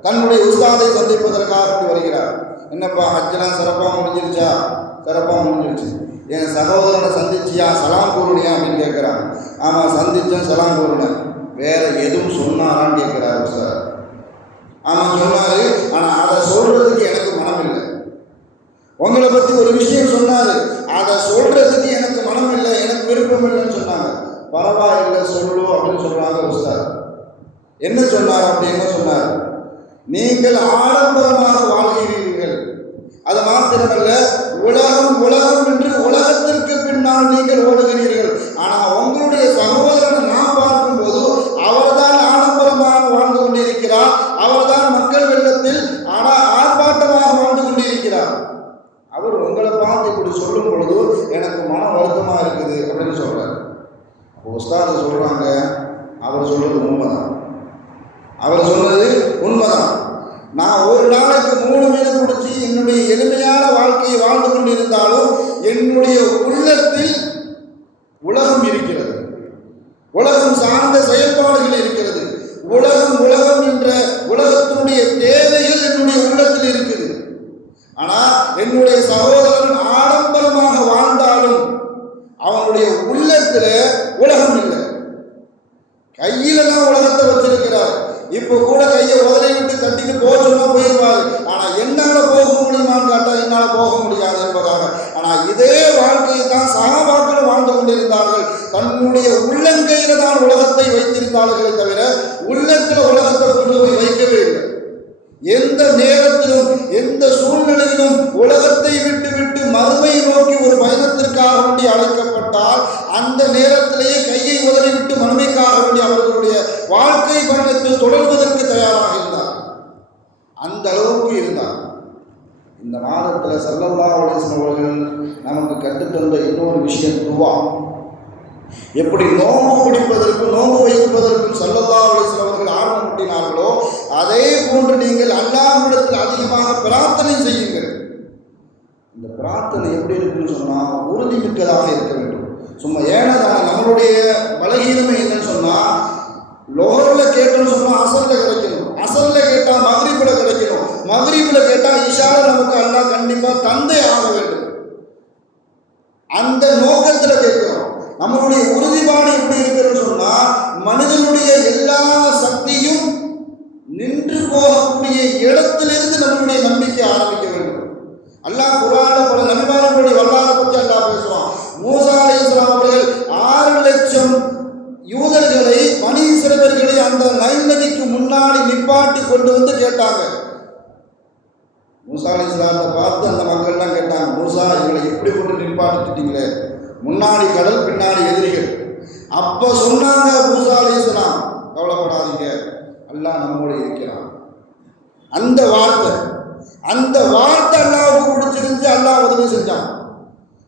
தன்னுடைய உஸ்தாதை சந்திப்பதற்காக வருகிறார். என்னப்பா ஹஜ்ஜெல்லாம் சிறப்பாக முடிஞ்சிருச்சா? சிறப்பாக முடிஞ்சிருச்சு. என் சகோதரனை சந்திச்சியா, சலாம் கூறுனியா அப்படின்னு கேட்குறாங்க. ஆமாம் சந்திச்சேன், சலாம் கூறுனேன். வேற எதுவும் சொன்னாரான்னு கேட்குறாரு சார். ஆமாம் சொன்னார், ஆனால் அதை சொல்றதுக்கு எனக்கு மனம் இல்லை. உங்களை பற்றி ஒரு விஷயம் சொன்னார், அதை சொல்றதுக்கு எனக்கு மனம் இல்லை, எனக்கு விருப்பம் இல்லைன்னு சொன்னாங்க. பரவாயில்லை சொல்லு அப்படின்னு சொல்றாங்க உஸ்தாத். என்ன சொன்னார் அப்படி என்ன சொன்னார்? நீங்கள் ஆடம்பரமாக வாழ்கிறீர்கள், அது மாத்திரமல்ல உலகம் உலகம் என்று உலகத்திற்கு பின்னால் நீங்கள் ஓடுகிறீர்கள். ஆனால் உங்களுடைய சகோதரனை நான் பார்க்கும்போது அவர்தான் ஆடம்பரமாக வாழ்ந்து கொண்டிருக்கிறார், அவர்தான் மக்கள் வெள்ளத்தில் ஆர்ப்பாட்டமாக வாழ்ந்து கொண்டிருக்கிறார். அவர் உங்களை பார்த்து இப்படி சொல்லும் பொழுது எனக்கு மன வருத்தமாக இருக்குது அப்படின்னு சொல்றாரு. உஸ்தாது சொல்றாங்க, அவர் சொல்றது உண்மைதான், அவர் சொன்னது உண்மைதான். நான் ஒரு நாளைக்கு 3 மீன் பிடிச்சி என்னுடைய எளிமையான வாழ்க்கையை வாழ்ந்து கொண்டிருந்தாலும் என்னுடைய உள்ளத்தில் உலகம் இருக்கிறது, உலகம் சார்ந்த செயல்பாடுகள் இருக்கிறது, உலகம் உலகம் என்ற உலகத்தினுடைய தேவைகள் என்னுடைய உள்ளத்தில் இருக்குது. ஆனால் என்னுடைய சகோதரன் ஆடம்பரமாக வாழ்ந்தாலும் அவனுடைய உள்ளத்தில் உலகம் இல்லை. கையில தான் உலகத்தை வச்சிருக்கிறார். இப்போ கூட கையை உதறி விட்டு தட்டிட்டு போக சொன்னா போயிடுவாரு. ஆனா என்னால போக முடியுமான்னு கேட்டா என்னால போக முடியாது என்பதாக. ஆனா இதே வாழ்க்கையை தான் சகாபாக்கள் வாழ்ந்து கொண்டிருந்தார்கள். தன்னுடைய உள்ளங்கையில தான் உலகத்தை வைத்திருந்தார்களே தவிர உள்ளத்துல உலகத்தை கொண்டு போய் வைக்கவே இல்லை. எந்த நேரத்திலும் எந்த சூழ்நிலையிலும் உலகத்தை விட்டு விட்டு மறுமை நோக்கி ஒரு பயணத்திற்காக வேண்டி அழைக்கப்பட்டால் அந்த நேரத்திலேயே கையை உதறிவிட்டு மறுமைக்காக வேண்டி அவர்களுடைய வாழ்க்கை பயணத்தில் தொடர்வதற்கு தயாராக இருந்தார். அந்த அளவுக்கு இருந்தார். இந்த மாதத்தில் ஸல்லல்லாஹு அலைஹி வஸல்லம் அவர்கள் நமக்கு கற்றுத்தந்த இன்னொரு விஷயம் துவா. எப்படி நோன்பு பிடிப்பதற்கும் நோன்பு வைப்பதற்கும் ஸல்லல்லாஹு அலைஹி வஸல்லம் அவர்கள் ஆர்வம் ஊட்டினார்களோ அதே போன்று நீங்கள் அல்லாஹ்விடத்தில் அதிகமாக பிரார்த்தனை செய்யுங்கள். இந்த பிரார்த்தனை எப்படி இருக்குன்னு சொன்னால் உறுதிமிக்கதாக இருக்க வேண்டும். சும்மா ஏனதான நம்மளுடைய பலகீனமே என்னன்னு சொன்னால் லோஹரில் கேட்டோன்னு சொன்னால் அசரில் கிடைக்கணும், அசரில் கேட்டால் மக்ரிபில் கிடைக்கணும், மக்ரிபில் கேட்டால் இஷாவில் நமக்கு அல்லாஹ் கண்டிப்பாக தந்தே ஆக வேண்டும். அந்த நோக்கத்தில் கேட்கிறோம். நம்மளுடைய உறுதிப்பாடு எப்படி இருக்குன்னு சொன்னால் மனிதனுடைய எல்லா சக்தியும் நின்று போகக்கூடிய இடத்திலிருந்து நம்மளுடைய நம்பிக்கை ஆரம்பிக்க வேண்டும். அல்லாஹ் குர்ஆன்ல பல நபிமார்களுடைய வரலாறை பற்றி அல்லாஹ் பேசுவான். மூசா அலைஹிஸ்ஸலாம் அவர்கள் 6 லட்சம் யூதர்களை பனி இஸ்ரவேலர்களை அந்த நைல் நதிக்கு முன்னாடி நிப்பாட்டி கொண்டு வந்து கேட்டாங்க. மூசா அலைஹிஸ்ஸலாத்தை பார்த்து அந்த மக்கள்லாம் கேட்டாங்க, மூசா எங்களை எப்படி கொண்டு நிப்பாட்டிட்டீங்களே, முன்னாடி கடல் பின்னாடி எதிரிகள். அப்போ சொன்னாங்க மூசா அலைஹிஸ்ஸலாம், கவலைப்படாதீங்க, அல்லாஹ் நம்மோடு இருக்கிறான். அந்த வார்த்தை அல்லாஹ்வுக்கு பிடிச்சிருந்து அல்லாஹ் உதவி செஞ்சான்.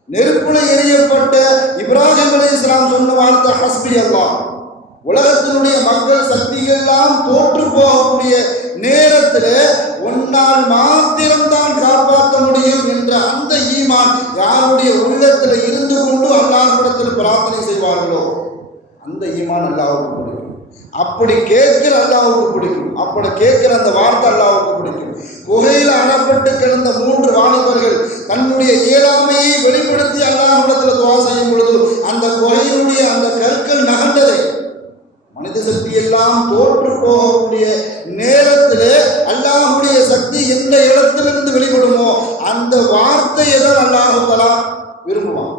நெருப்புல எரியப்பட்ட இப்ராஹிம் அலைஹிஸ்ஸலாம் சொன்ன வார்த்தை ஹஸ்பி அல்லாஹ். உலகத்தினுடைய மக்கள் சக்தி எல்லாம் தோற்று போகக்கூடிய நேரத்தில் ஒன்னால் மாத்திரம்தான் காப்பாற்ற முடியும் என்ற அந்த ஈமான் யாருடைய உள்ளத்தில் இருந்து கொண்டு அல்லாஹ்விடத்தில் பிரார்த்தனை செய்வார்களோ அந்த ஈமான் அல்லாஹ்வுக்கு பிடிக்கும். அப்படி கேட்கிற அல்லாஹ்வுக்கு பிடிக்கும். அப்படி கேட்கிற அந்த வார்த்தை அல்லாஹ்வுக்கு பிடிக்கும். குகையில் அடப்பட்டு கிடந்த 3 வாலிபர்கள் தன்னுடைய இயலாமையை வெளிப்படுத்தி அல்லாஹ்விடத்தில் துஆ செய்யும் பொழுது அந்த குகையினுடைய அந்த கற்கள் நகர்ந்ததை, மனித சக்தி எல்லாம் தோற்று போகக்கூடிய நேரத்தில் அல்லாஹ்வுடைய சக்தி எந்த இடத்திலிருந்து வெளிப்படுமோ அந்த வார்த்தையை தான் அல்லாஹ் தஆலா விரும்புவான்.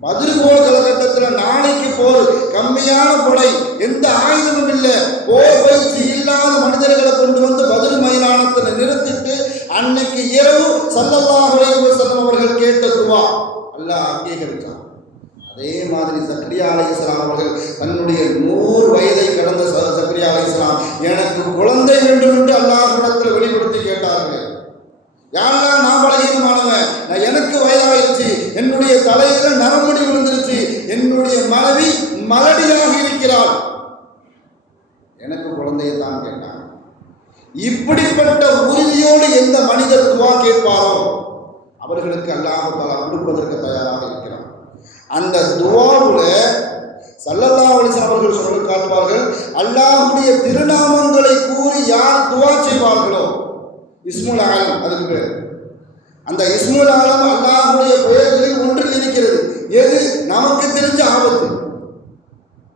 பதில் போர் காலகட்டத்தில் நாளைக்கு போர், கம்மியான படை, எந்த ஆயுதமும் இல்லை, போர் பயிற்சி இல்லாத மனிதர்களை கொண்டு வந்து பதில் மைதானத்தில் நிறுத்திட்டு அன்னைக்கு இரவு ஸல்லல்லாஹு அலைஹி வஸல்லம் அவர்கள் கேட்ட துஆ அல்லாஹ் அங்கீகரிச்சான். அதே மாதிரி ஜக்கரியா அலைஹிஸ்ஸலாம் அவர்கள் தன்னுடைய 100 வயதை கடந்த ஜக்கரியா அலைஹிஸ்ஸலாம் எனக்கு குழந்தை வேண்டும் என்று அல்லாஹ்விடத்தில் வெளிப்படுத்தி கேட்டார்கள். யாரெல்லாம் நான் பலகீனமானவன், எனக்கு வயதாயிருச்சு, என்னுடைய தலையில நரம்படி விழுந்துருச்சு, என்னுடைய மனைவி மலடியாக இருக்கிறாள், எனக்கு குழந்தையை தான் கேட்டான். இப்படிப்பட்ட உறுதியோடு எந்த மனிதர் துவா கேட்பாரோ அவர்களுக்கு அல்லாஹ் தஆலா கொடுப்பதற்கு தயாராக இருக்கிறார். அந்த துவாவுல ஸல்லல்லாஹு அலைஹி வஸல்லம் அவர்கள் சொல்லி காட்டுவார்கள், அல்லாஹ்வுடைய திருநாமங்களை கூறி யார் துவா செய்வார்களோ, இஸ்முல் ஆலம் அதுக்கு பேர். அந்த இஸ்முல் ஆலம் அல்லாஹ்வுடைய பெயர்களில் ஒன்றில் இருக்கிறது. எது நமக்கு தெரிஞ்ச ஆபத்து,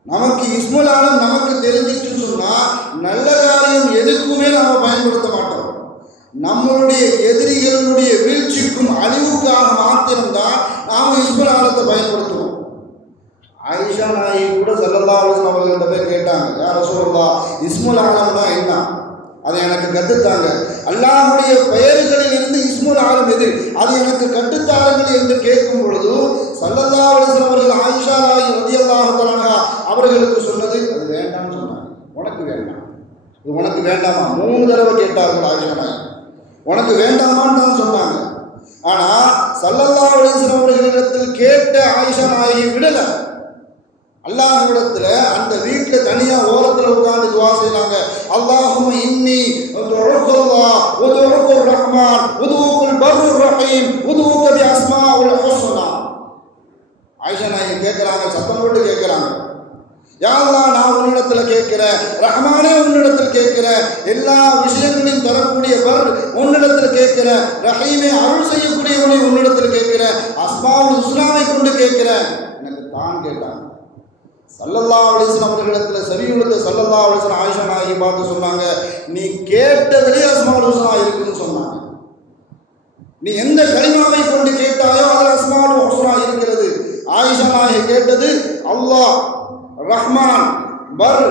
நமக்கு இஸ்முல் ஆலம் நமக்கு தெரிஞ்சிட்டு சொன்னா நல்ல காரியம் எதுக்குமே நாம பயன்படுத்த மாட்டோம். நம்மளுடைய எதிரிகளுடைய வீழ்ச்சிக்கும் அழிவுக்காக மாத்திரம்தான் நாம் இஸ்முல் ஆலத்தை பயன்படுத்துவோம். ஆயிஷா நாயகி கூட ஸல்லல்லாஹு அலைஹி வஸல்லம் அவர்கள்ட்ட போய் கேட்டாங்க, யா ரசூலுல்லாஹ் இஸ்முல் ஆலம்னா என்ன, அதை எனக்கு கற்றுத்தாங்க, அல்லாஹ்வுடைய பெயர்களில் இருந்து இஸ்முல் ஆலம் எது, அது எனக்கு கற்றுத்தாருங்கள் என்று கேட்கும் பொழுது ஸல்லல்லாஹு அலைஹி வஸல்லம் அவர்கள் ஆயிஷா நாயகி ரலியல்லாஹு தஆலா அவர்களுக்கு சொன்னது, அது வேண்டாம்னு சொன்னாங்க. உனக்கு வேண்டாம், இது உனக்கு வேண்டாமா 3 தடவை கேட்டார்கள் ஆயிஷா நாயகி, உனக்கு வேண்டாமான்னு தான் சொன்னாங்க. ஆனால் ஸல்லல்லாஹு அலைஹி வஸல்லம் அவர்களிடத்தில் கேட்ட ஆயிஷா நாயகி விடலை. அல்லாஹ்விடத்தில் அந்த வீட்டில் தனியாக ஓரத்தில் உட்கார்ந்து துவா செய்கிறாங்க. அல்லாஹும்ம இன்னி உதுஉக்கல்லாஹ் உதுஉக்குர் ரஹ்மான் உதுஉக்குல் பர்ருர் ரஹீம் உதுஉக்க பி அஸ்மாஉல் ஹுஸ்னா. ஆயிஷா நாயகி கேட்குறாங்க, சத்தம் போட்டு கேட்குறாங்க, யா அல்லாஹ் நான் உன்னிடத்தில் கேட்கிறேன், ரஹ்மானே உன்னிடத்தில் கேட்கிறேன், எல்லா விஷயங்களையும் தரக்கூடிய பர் உன்னிடத்தில் கேட்கிறேன், ரஹீமே அருள் செய்யக்கூடியவனை உன்னிடத்தில் கேட்கிறேன், அஸ்மாவுல் ஹுஸ்னாவை கொண்டு கேட்கிறேன், எனக்கு தான் கேட்டாங்க. ஸல்லல்லாஹு அலைஹி வஸல்லம் அவர்களிடத்தில் சரியுள்ள ஸல்லல்லாஹு அலைஹி வஸல்லம் ஆயிஷா நாயகி பார்த்து சொன்னாங்க, நீ கேட்டதிலே அஸ்மாவுல் ஹுஸ்னா இருக்குன்னு சொன்னாங்க. நீ எந்த கலிமாவை கொண்டு கேட்டாயோ அதில் அஸ்மாவுல் ஹுஸ்னா இருக்கிறது. ஆயிஷா நாயகி கேட்டது அல்லாஹ், ரஹ்மான், பர்,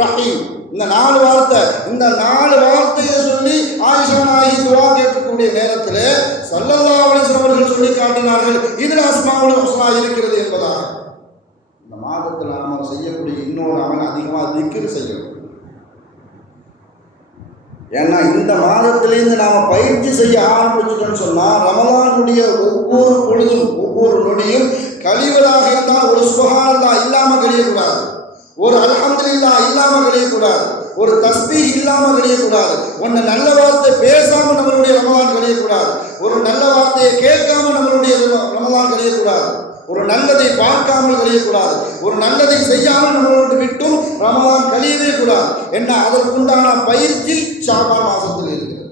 ரஹீம், இந்த 4 வார்த்தை. இந்த 4 வார்த்தையை சொல்லி ஆயிஷா நாயகி துஆ கேட்கக்கூடிய நேரத்தில் ஸல்லல்லாஹு அலைஹி வஸல்லம் அவர்கள் சொல்லி காட்டினார்கள், இதில் அஸ்மாவுல் ஹுஸ்னா இருக்கிறது என்பதாக. இந்த மாதத்தில் நாம் செய்யக்கூடிய இன்னொரு அமல் அதிகமாக திக்ர் செய்யணும். ஏன்னா இந்த மாதத்திலேருந்து நாம் பயிற்சி செய்ய ஆரம்பிச்சிட்டோன்னு சொன்னால் ரமலானுடைய ஒவ்வொரு பொழுதும் ஒவ்வொரு நொடியும் கழிவதாக இருந்தால் ஒரு சுப்ஹானல்லாஹ் இல்லாமல் கழியக்கூடாது, ஒரு அல்ஹம்துலில்லாஹ் இல்லாமல் கழியக்கூடாது, ஒரு தஸ்பீஹ் இல்லாமல் கழியக்கூடாது, ஒன்று நல்ல வார்த்தை பேசாமல் நம்மளுடைய ரமலான் கழியக்கூடாது, ஒரு நல்ல வார்த்தையை கேட்காமல் நம்மளுடைய ரமலான் கழியக்கூடாது, ஒரு நல்லதை பார்க்காமல் கழியக்கூடாது, ஒரு நல்லதை செய்யாமல் நம்மளோடு விட்டும் ரமலான் கழியவே கூடாது. என்ன அதற்குண்டான பயிற்சி ஷாபான் மாதத்தில் இருக்கிறது.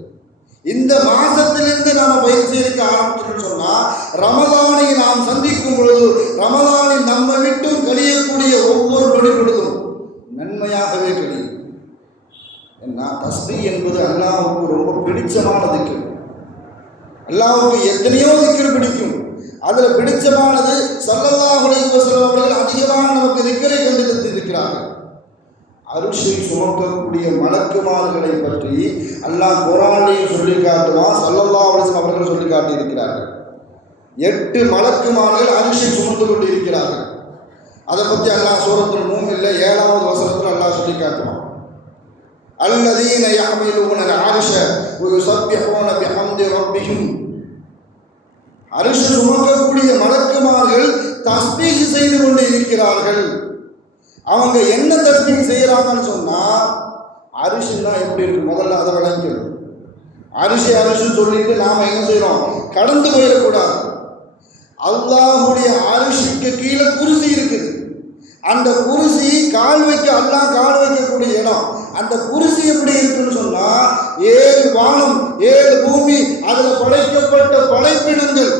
இந்த மாதத்திலிருந்து நாம் பயிற்சி இருக்க ஆரம்பிச்சோம்னு சொன்னால் ரமலானை நாம் சந்திக்கும் பொழுது ரமலானில் நம்ம விட்டும் கழியக்கூடிய ஒவ்வொரு நொடி பொழுதும் நன்மையாகவே கழியும். என்ன தஸ்பீஹ் என்பது அல்லாஹ்வுக்கு ரொம்ப பிடிச்சமான திக்ர். அல்லாஹ்வுக்கு எத்தனையோ திக்ர் பிடிக்கும், அதில் பிடிச்சமானது ஸல்லல்லாஹு அலைஹி வஸல்லம் அவர்கள் அதிகமாக நமக்கு திக்ரை கண்டுபிடித்து இருக்கிறார்கள். அரிசி சுமக்கக்கூடிய மலக்குமார்களை பற்றி அல்லாஹ் குர்ஆனில் சொல்லி காட்டுவான், ஸல்லல்லாஹு அலைஹி வஸல்லம் அவர்கள் சொல்லி காட்டி இருக்கிறார்கள். 8 மலக்குமார்கள் அரிசி சுமந்து கொண்டு இருக்கிறார்கள். அதை பற்றி அல்லாஹ் சூரத்துல் மூமின்ல 7வது வசனத்தில் அல்லாஹ் சொல்லி காட்டுவான். அல்லதீன யஹ்மிலூன அல்-அர்ஷ வ யுஸப்பிஹூன பிஹம்தி ரப்பிஹிம். அர்ஷ் சுமக்கக்கூடிய மலக்குமார்கள் தஸ்பீஹ் செய்து கொண்டு இருக்கிறார்கள். அவங்க என்ன தஸ்பீஹ் செய்யறாங்கன்னு சொன்னா, அரிசின்னா எப்படி இருக்கு முதல்ல அதை விளங்கிக்கணும். அரிசி சொல்லிட்டு நாம என்ன செய்யறோம், கடந்து போயிடக்கூடாது. அல்லாஹுடைய அரிசிக்கு கீழே குருசி இருக்குது. அந்த குருசி கால் வைக்க அல்லாஹ் கால் வைக்கக்கூடிய இடம். அந்த குருசி எப்படி இருக்குன்னு சொன்னா, 7 வானம் 7 பூமி, அதுல படைக்கப்பட்ட படைப்பினங்கள்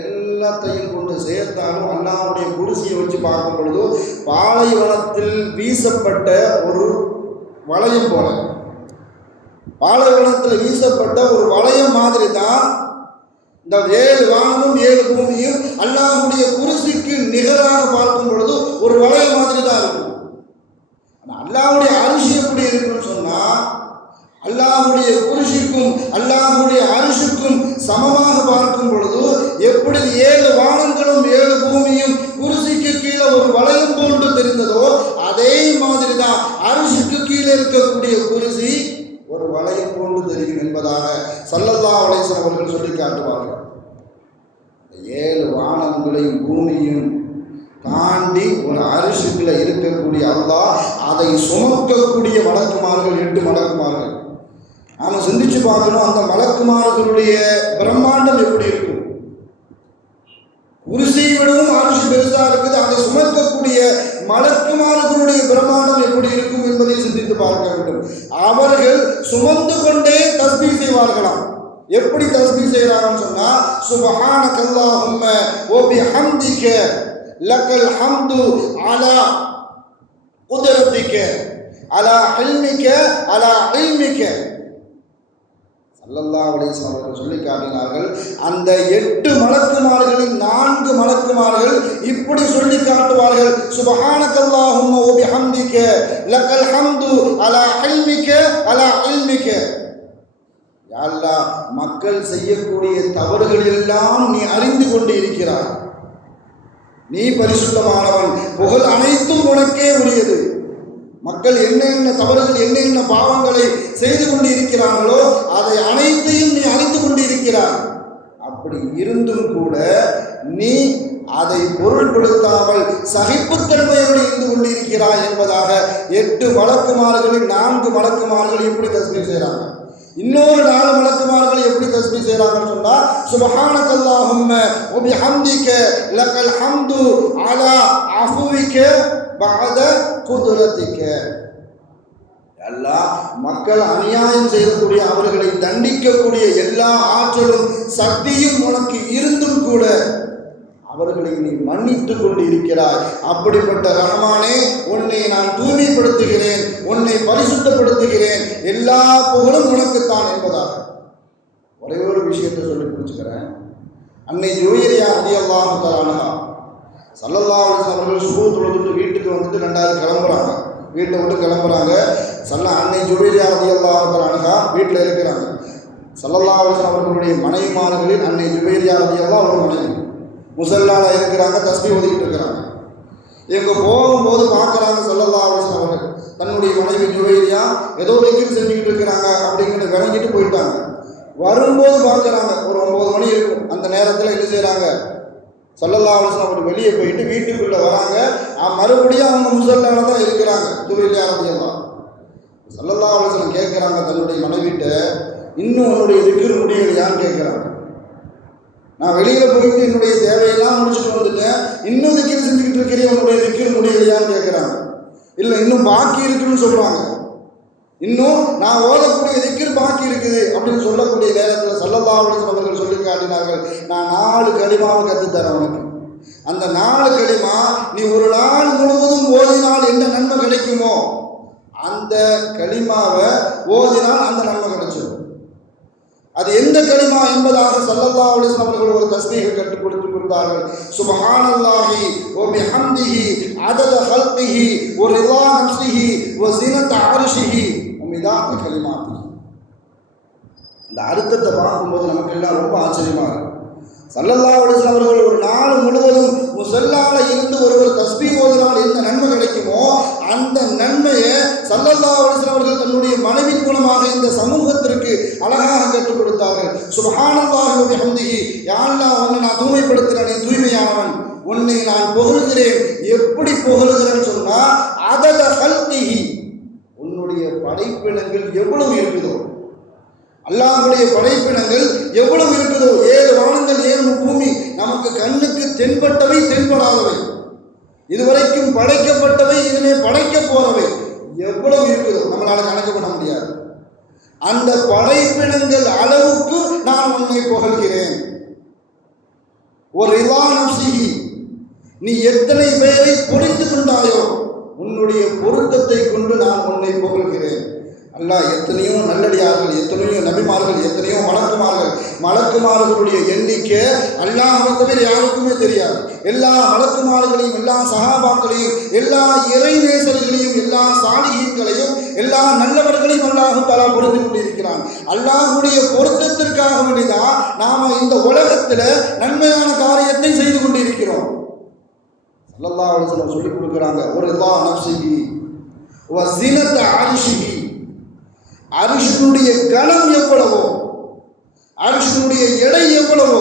எல்லாத்தையும் கொண்டு சேர்த்தாலும் அல்லாஹ்வுடைய குருசியை வச்சு பார்க்கும் பொழுது பாலைவனத்தில் வீசப்பட்ட ஒரு வளையம் போல, பாலைவனத்தில் வீசப்பட்ட ஒரு வளையம் மாதிரி தான் இந்த 7 வானமும் 7 பூமியும் அல்லாஹ்வுடைய குருசிக்கு நிகராக பார்க்கும் பொழுது ஒரு வளையம் மாதிரி தான் இருக்கும். அல்லாஹ்வுடைய அரிசி எப்படி இருக்குன்னு சொன்னா, அல்லாஹ்வுடைய குருசிக்கும் அல்லாஹ்வுடைய அரிசிக்கும் சமமாக பார்க்கும் பொழுது எப்படி 7 வானங்களும் 7 பூமியும் குருசிக்கு கீழே ஒரு வளையம் போன்று தெரிந்ததோ, அதே மாதிரி தான் அரிசிக்கு கீழே இருக்கக்கூடிய குருசி ஒரு வளையம் போன்று தெரியும் என்பதாக ஸல்லல்லாஹு அலைஹி வஸல்லம் அவர்கள் சொல்லி காட்டுவார்கள். 7 வானங்களையும் பூமியும் தாண்டி ஒரு அரிசிக்குள்ள இருக்கக்கூடிய அல்லாஹ் அதை சுமக்கக்கூடிய மலக்குமார்கள் 8 மலக்குமார்கள். நாம சிந்திச்சு பார்க்கணும், அந்த மலக்குமார்களுடைய பிரம்மாண்டம் எப்படி இருக்கும். குருசியை விடவும் அரிசி பெருசா இருக்குது. அதை சுமக்கக்கூடிய மலக்குமார்களுடைய பிரம்மாண்டம் எப்படி இருக்கும் என்பதை சிந்தித்து பார்க்க வேண்டும். அவர்கள் சுமந்து கொண்டே தஸ்பீஹ் செய்வார்களாம். எப்படி தஸ்பீஹ் செய்யறாங்கன்னு சொன்னா, சுப்ஹானக்கல்லாஹும்ம வ பிஹம்திக லக்கல் ஹம்து அலா குத்ரத்திக அலா இல்மிக அலா இல்மிக. ஸல்லல்லாஹு அலைஹி வஸல்லம் அவர்கள் சொல்லி காட்டினார்கள். அந்த 8 மலக்குமார்களில் 4 மலக்குமார்கள் இப்படி சொல்லி காட்டுவார்கள், சுப்ஹானக்கல்லாஹும்ம வ பிஹம்திக லக்கல் ஹம்து அலா இல்மிக அலா இல்மிக. யா அல்லாஹ், மக்கள் செய்யக்கூடிய தவறுகள் எல்லாம் நீ அறிந்து கொண்டு இருக்கிறாய். நீ பரிசுத்தமானவன், புகழ் அனைத்தும் உனக்கே உரியது. மக்கள் என்ன தவறுகள் என்ன பாவங்களை செய்து கொண்டு இருக்கிறார்களோ அதை அனைத்தையும் நீ அறிந்து கொண்டு இருக்கிறாய். அப்படி இருந்தும் கூட நீ அதை பொருள்படுத்தாமல் சகிப்புத்தன்மையோடு இருந்து கொண்டிருக்கிறாய் என்பதாக 8 மலக்குமார்களில் 4 மலக்குமார்கள் எப்படி தஸ்பீஹ் செய்கிறாங்க. இன்னொரு 4 மலக்குமார்கள் எப்படி தஸ்பீஹ் செய்கிறாங்கன்னு சொன்னா, சுப்ஹானக்கல்லாஹும்ம வ பிஹம்திக லக்கல் ஹம்து அலா அஃப்விக பஅத குத்ரத்திக. அல்லாஹ், மக்கள் அநியாயம் செய்யக்கூடிய அவர்களை தண்டிக்கக்கூடிய எல்லா ஆற்றலும் சக்தியும் உனக்கு இருந்தும் கூட அவர்களை நீ மன்னித்து கொண்டு இருக்கிறாய். அப்படிப்பட்ட ரஹ்மானே, உன்னை நான் தூய்மைப்படுத்துகிறேன், உன்னை பரிசுத்தப்படுத்துகிறேன், எல்லா புகழும் உனக்குத்தான் என்பதாக ஒரே ஒரு விஷயத்தை சொல்லி பிடிச்சுக்கிறேன். அன்னை ஜுவைரியா ரலியல்லாஹு தஆலா அன்ஹா ஸல்லல்லாஹு அலைஹி வஸல்லம் அவர்கள் சுபஹ் தொழுதுட்டு வீட்டுக்கு வந்துட்டு 2வது கிளம்புறாங்க. வீட்டை விட்டு கிளம்புறாங்க. அன்னை ஜுவைரியா ரலியல்லாஹு தஆலா அன்ஹா வீட்டில் இருக்கிறாங்க. ஸல்லல்லாஹு அலைஹி வஸல்லம் அவர்களுடைய மனைவிமார்களில் அன்னை ஜுவைரியா ரலியல்லாஹு ஒரு மனைவி முஸல்லால இருக்கிறாங்க, தஸ்பீஹ் ஓதிக்கிட்டு இருக்கிறாங்க. இவங்க போகும்போது பார்க்குறாங்க ஸல்லல்லாஹு அலைஹி வஸல்லம் அவர்கள் தன்னுடைய மனைவி ஜுவைரியா ஏதோ திக்ர் செஞ்சுக்கிட்டு இருக்கிறாங்க அப்படிங்கிற விளங்கிட்டு போயிட்டாங்க. வரும்போது பார்க்குறாங்க ஒரு 9 மணி இருக்கும். அந்த நேரத்தில் என்ன செய்கிறாங்க, ஸல்லல்லாஹு அலைஹி வஸல்லம் அவர்கள் வெளியே போயிட்டு வீட்டுக்குள்ளே வராங்க. மறுபடியும் அவங்க முஸல்லால தான் இருக்கிறாங்க ஜுவைரியா ரலியல்லாஹு. ஸல்லல்லாஹு அலைஹி வஸல்லம் கேட்குறாங்க தன்னுடைய மனைவிட்ட, இன்னும் உன்னுடைய திக்ர் முடியலையான்னு கேட்குறாங்க. நான் வெளியில் போயிட்டு என்னுடைய தேவையெல்லாம் முடிச்சுட்டு வந்துட்டேன், இன்னும் திக்ர் செஞ்சுக்கிட்டு இருக்கிறேன், உன்னுடைய திக்ர் முடியலையான்னு கேட்குறாங்க. இல்லை, இன்னும் பாக்கி இருக்குன்னு சொல்கிறாங்க. இன்னும் நான் ஓதக்கூடிய திக்ர் பாக்கி இருக்குது அப்படின்னு சொல்லக்கூடிய நேரத்தில் ஸல்லல்லாஹு அலைஹி வஸல்லம் அவர்கள் சொல்லி காட்டினார்கள், நான் 4 கலிமாவை கற்றுத்தரேன் உனக்கு. அந்த 4 கலிமா நீ ஒரு நாள் முழுவதும் ஓதினால் என்ன நன்மை கிடைக்குமோ அந்த கலிமாவை ஓதினால் அந்த நன்மை கிடைச்சிடும். அது எந்த கலிமா என்பதாக ஸல்லல்லாஹு அலைஹி வஸல்லம் அவர்கள் ஒரு தஸ்பீஹை கற்றுக் கொடுத்தார்கள். சுப்ஹானல்லாஹி வ பிஹம்திஹி அதத ஹல்கிஹி வ ரிதா நஃப்ஸிஹி வ ஸினத அர்ஷிஹி வ மிதாத கலிமாத்திஹி. இந்த அர்த்தத்தை பார்க்கும்போது நமக்கு எல்லாம் ரொம்ப ஆச்சரியமா இருக்கு. ஸல்லல்லாஹு அலைஹி வஸல்லம் அவர்கள் ஒரு நாள் முழுவதும் முஸல்லால இருந்து ஒருவர் தஸ்பீஹ் ஓதினால் எந்த நன்மை கிடைக்குமோ அந்த நன்மையை ஸல்லல்லாஹு அலைஹி வஸல்லம் அவர்கள் தன்னுடைய மனைவி மூலமாக இந்த சமூகத்திற்கு அழகாக கற்றுக் கொடுத்தார்கள். சுப்ஹானல்லாஹி வ பிஹம்திஹி, யா அல்லாஹ் உன்னை நான் தூய்மைப்படுத்துகிறேன், நீ தூய்மையானவன், உன்னை நான் புகழ்கிறேன். எப்படி புகழ்கிறேன்னு சொன்னா அதத ஹல்கிஹி, உன்னுடைய படைப்பினங்கள் எவ்வளவு இருக்குதோ, அல்லாஹ்வுடைய படைப்பினங்கள் எவ்வளவு இருக்குதோ, 7 வானங்கள் 7 பூமி, நமக்கு கண்ணுக்கு தென்பட்டவை தென்படாதவை, இதுவரைக்கும் படைக்கப்பட்டவை இனிமே படைக்க போறவை எவ்வளவு இருக்குதோ நம்மளால கணக்கு பண்ண முடியாது. அந்த படைப்பினங்கள் அளவுக்கு நான் உன்னை புகழ்கிறேன். ஒரு ரிவா நஃப்ஸிஹி, நீ எத்தனை பேரை பொறித்து கொண்டாயோ உன்னுடைய பொருத்தத்தை கொண்டு நான் உன்னை புகழ்கிறேன். அல்லாஹ் எத்தனையோ நல்லடியார்கள், எத்தனையோ நபிமார்கள், எத்தனையோ மலக்குமார்களுடைய எண்ணிக்கை அல்லாஹ்வை தவிர யாருக்குமே தெரியாது. எல்லா மலக்குமார்களையும், எல்லா சஹாபாக்களையும், எல்லா இறைநேசர்களையும், எல்லா சாலிஹீன்களையும், எல்லா நல்லவர்களையும் அல்லாஹ் தஆலா பொருந்தி கொண்டிருக்கிறான். அல்லாஹ்வுடைய பொருத்தத்திற்காக வேண்டிதான் நாம இந்த உலகத்தில் நன்மையான காரியத்தை செய்து கொண்டிருக்கிறோம். ஸல்லல்லாஹு அலைஹி வஸல்லம் சொல்லிக் கொடுக்குறாங்க, ஒரு ரிதா நஃப்ஸிஹி வ ஸினத அர்ஷிஹி, அரிஷனுடைய கணம் எவ்வளவோ, அரிஷனுடைய எடை எவ்வளவோ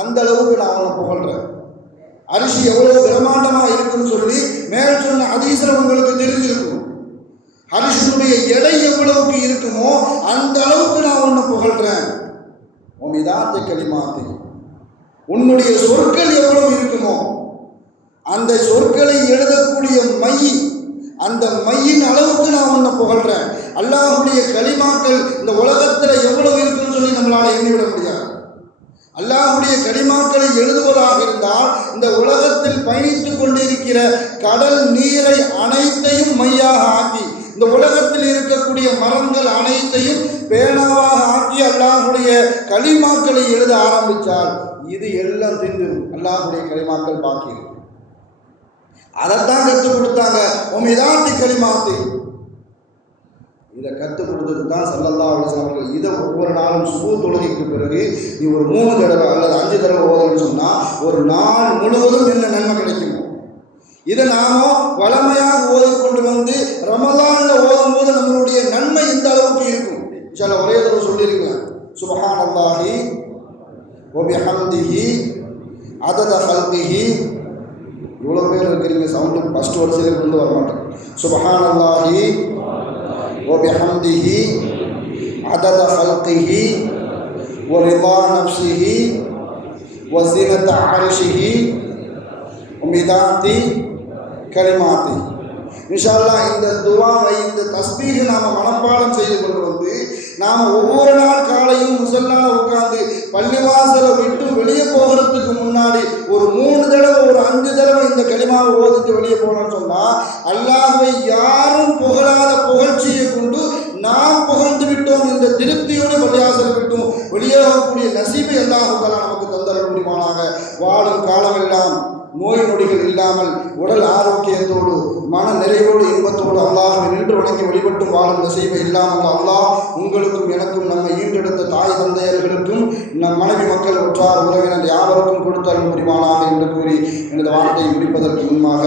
அந்த அளவுக்கு நான் அவனை புகழ்றேன். அரிசி எவ்வளவு பிரம்மாண்டமாக இருக்குன்னு சொல்லி மேல் சொன்ன ஹதீஸ்ல உங்களுக்கு தெரிஞ்சிருக்கும். அரிஷனுடைய எடை எவ்வளவுக்கு இருக்குமோ அந்த அளவுக்கு நான் உன்னை புகழ்றேன். உமிதாத்தை கலிமாத்தை, உன்னுடைய சொற்கள் எவ்வளவு இருக்குமோ அந்த சொற்களை எழுதக்கூடிய மை, அந்த மையின் அளவுக்கு நான் உன்னை புகழ்றேன். அல்லாஹ்வுடைய கலிமாக்கள் இந்த உலகத்தில் எவ்வளவு இருக்குன்னு சொல்லி நம்மளால எண்ணிவிட முடியாது. அல்லாஹ்வுடைய கலிமாக்களை எழுதுவதாக இருந்தால் இந்த உலகத்தில் பயணித்துக் கொண்டிருக்கிற கடல் நீரை அனைத்தையும் மையாக ஆக்கி, இந்த உலகத்தில் இருக்கக்கூடிய மரங்கள் அனைத்தையும் பேனாவாக ஆக்கி அல்லாஹ்வுடைய கலிமாக்களை எழுத ஆரம்பித்தால் இது எல்லாம் தின்றும். அல்லாஹ்வுடைய கலிமாக்கள் பாக்கி இருக்கு. அதைத்தான் கற்றுக் கொடுத்தாங்க. உமிதாத்தி கலிமாத்தி, இதை கற்றுக் கொடுத்தது தான் ஸல்லல்லாஹு அலைஹி வஸல்லம் அவர்கள். இதை ஒவ்வொரு நாளும் சுபூ தொழுகைக்கு பிறகு நீ ஒரு 3 தடவை அல்லது 5 தடவை ஓதணும்னு சொன்னால் ஒரு நாள் முழுவதும் என்ன நன்மை கிடைக்குமோ, இதை நாம வளமையாக ஓதிக்கொண்டு வந்து ரமலானில் ஓதும் போது நம்மளுடைய நன்மை எந்த அளவுக்கு இருக்கும். இன்ஷாஅல்லாஹ் ஒரே தடவை சொல்லியிருக்கலாம், சுப்ஹானல்லாஹி வ பிஹம்திஹி அதத ஹல்கிஹி. இவ்வளோ பேர் இருக்கிறீங்க, சவுண்டு ஃபஸ்ட்டு வரிசையில் கொண்டு வர மாட்டேன். சுப்ஹானல்லாஹி வ பிஹம்திஹி அதத ஹல்கிஹி வ ரிதா நஃப்ஸிஹி வ ஸினத அர்ஷிஹி வ மிதாத்தி கலிமாத்தி. இன்ஷா அல்லாஹ் இந்த துஆவை, இந்த தஸ்பீஹை நாம் மனப்பாடம் செய்து கொண்டு வந்து நாம் ஒவ்வொரு நாள் காலையும் முஸல்லால உட்கார்ந்து பள்ளிவாசலை விட்டு வெளியே போகிறதுக்கு முன்னாடி ஒரு 3 தடவை, ஒரு 5 தடவை இந்த கலிமாவை ஓதிட்டு வெளியே போனோம்னு சொன்னால் அல்லாஹ்வை யாரும் புகழாத புகழ்ச்சியை கொண்டு நாம் புகழ்ந்து விட்டோம் என்ற திருப்தியோடு பள்ளிவாசலை விட்டோம் வெளியேறக்கூடிய நசீபை அல்லாஹ் தஆலா நமக்கு தந்தருள் புரிவானாக. வாழும் காலமெல்லாம் நோய் நொடிகள் இல்லாமல் உடல் ஆரோக்கியத்தோடு மன நிறைவோடு இன்பத்தோடு அல்லாஹ்வை நின்று வணங்கி வழிபட்டும் வாழும் நசீபை இல்லாமல் அல்லாஹ் உங்களுக்கும் எனக்கும் நம்மை ஈண்டெடுத்த தாய் தந்தையர்களுக்கும் நம் மனைவி மக்கள் உற்றார் உறவினர் யாவருக்கும் கொடுத்தால் புரிவானாக என்று கூறி எனது வார்த்தையை முடிப்பதற்கு முன்பாக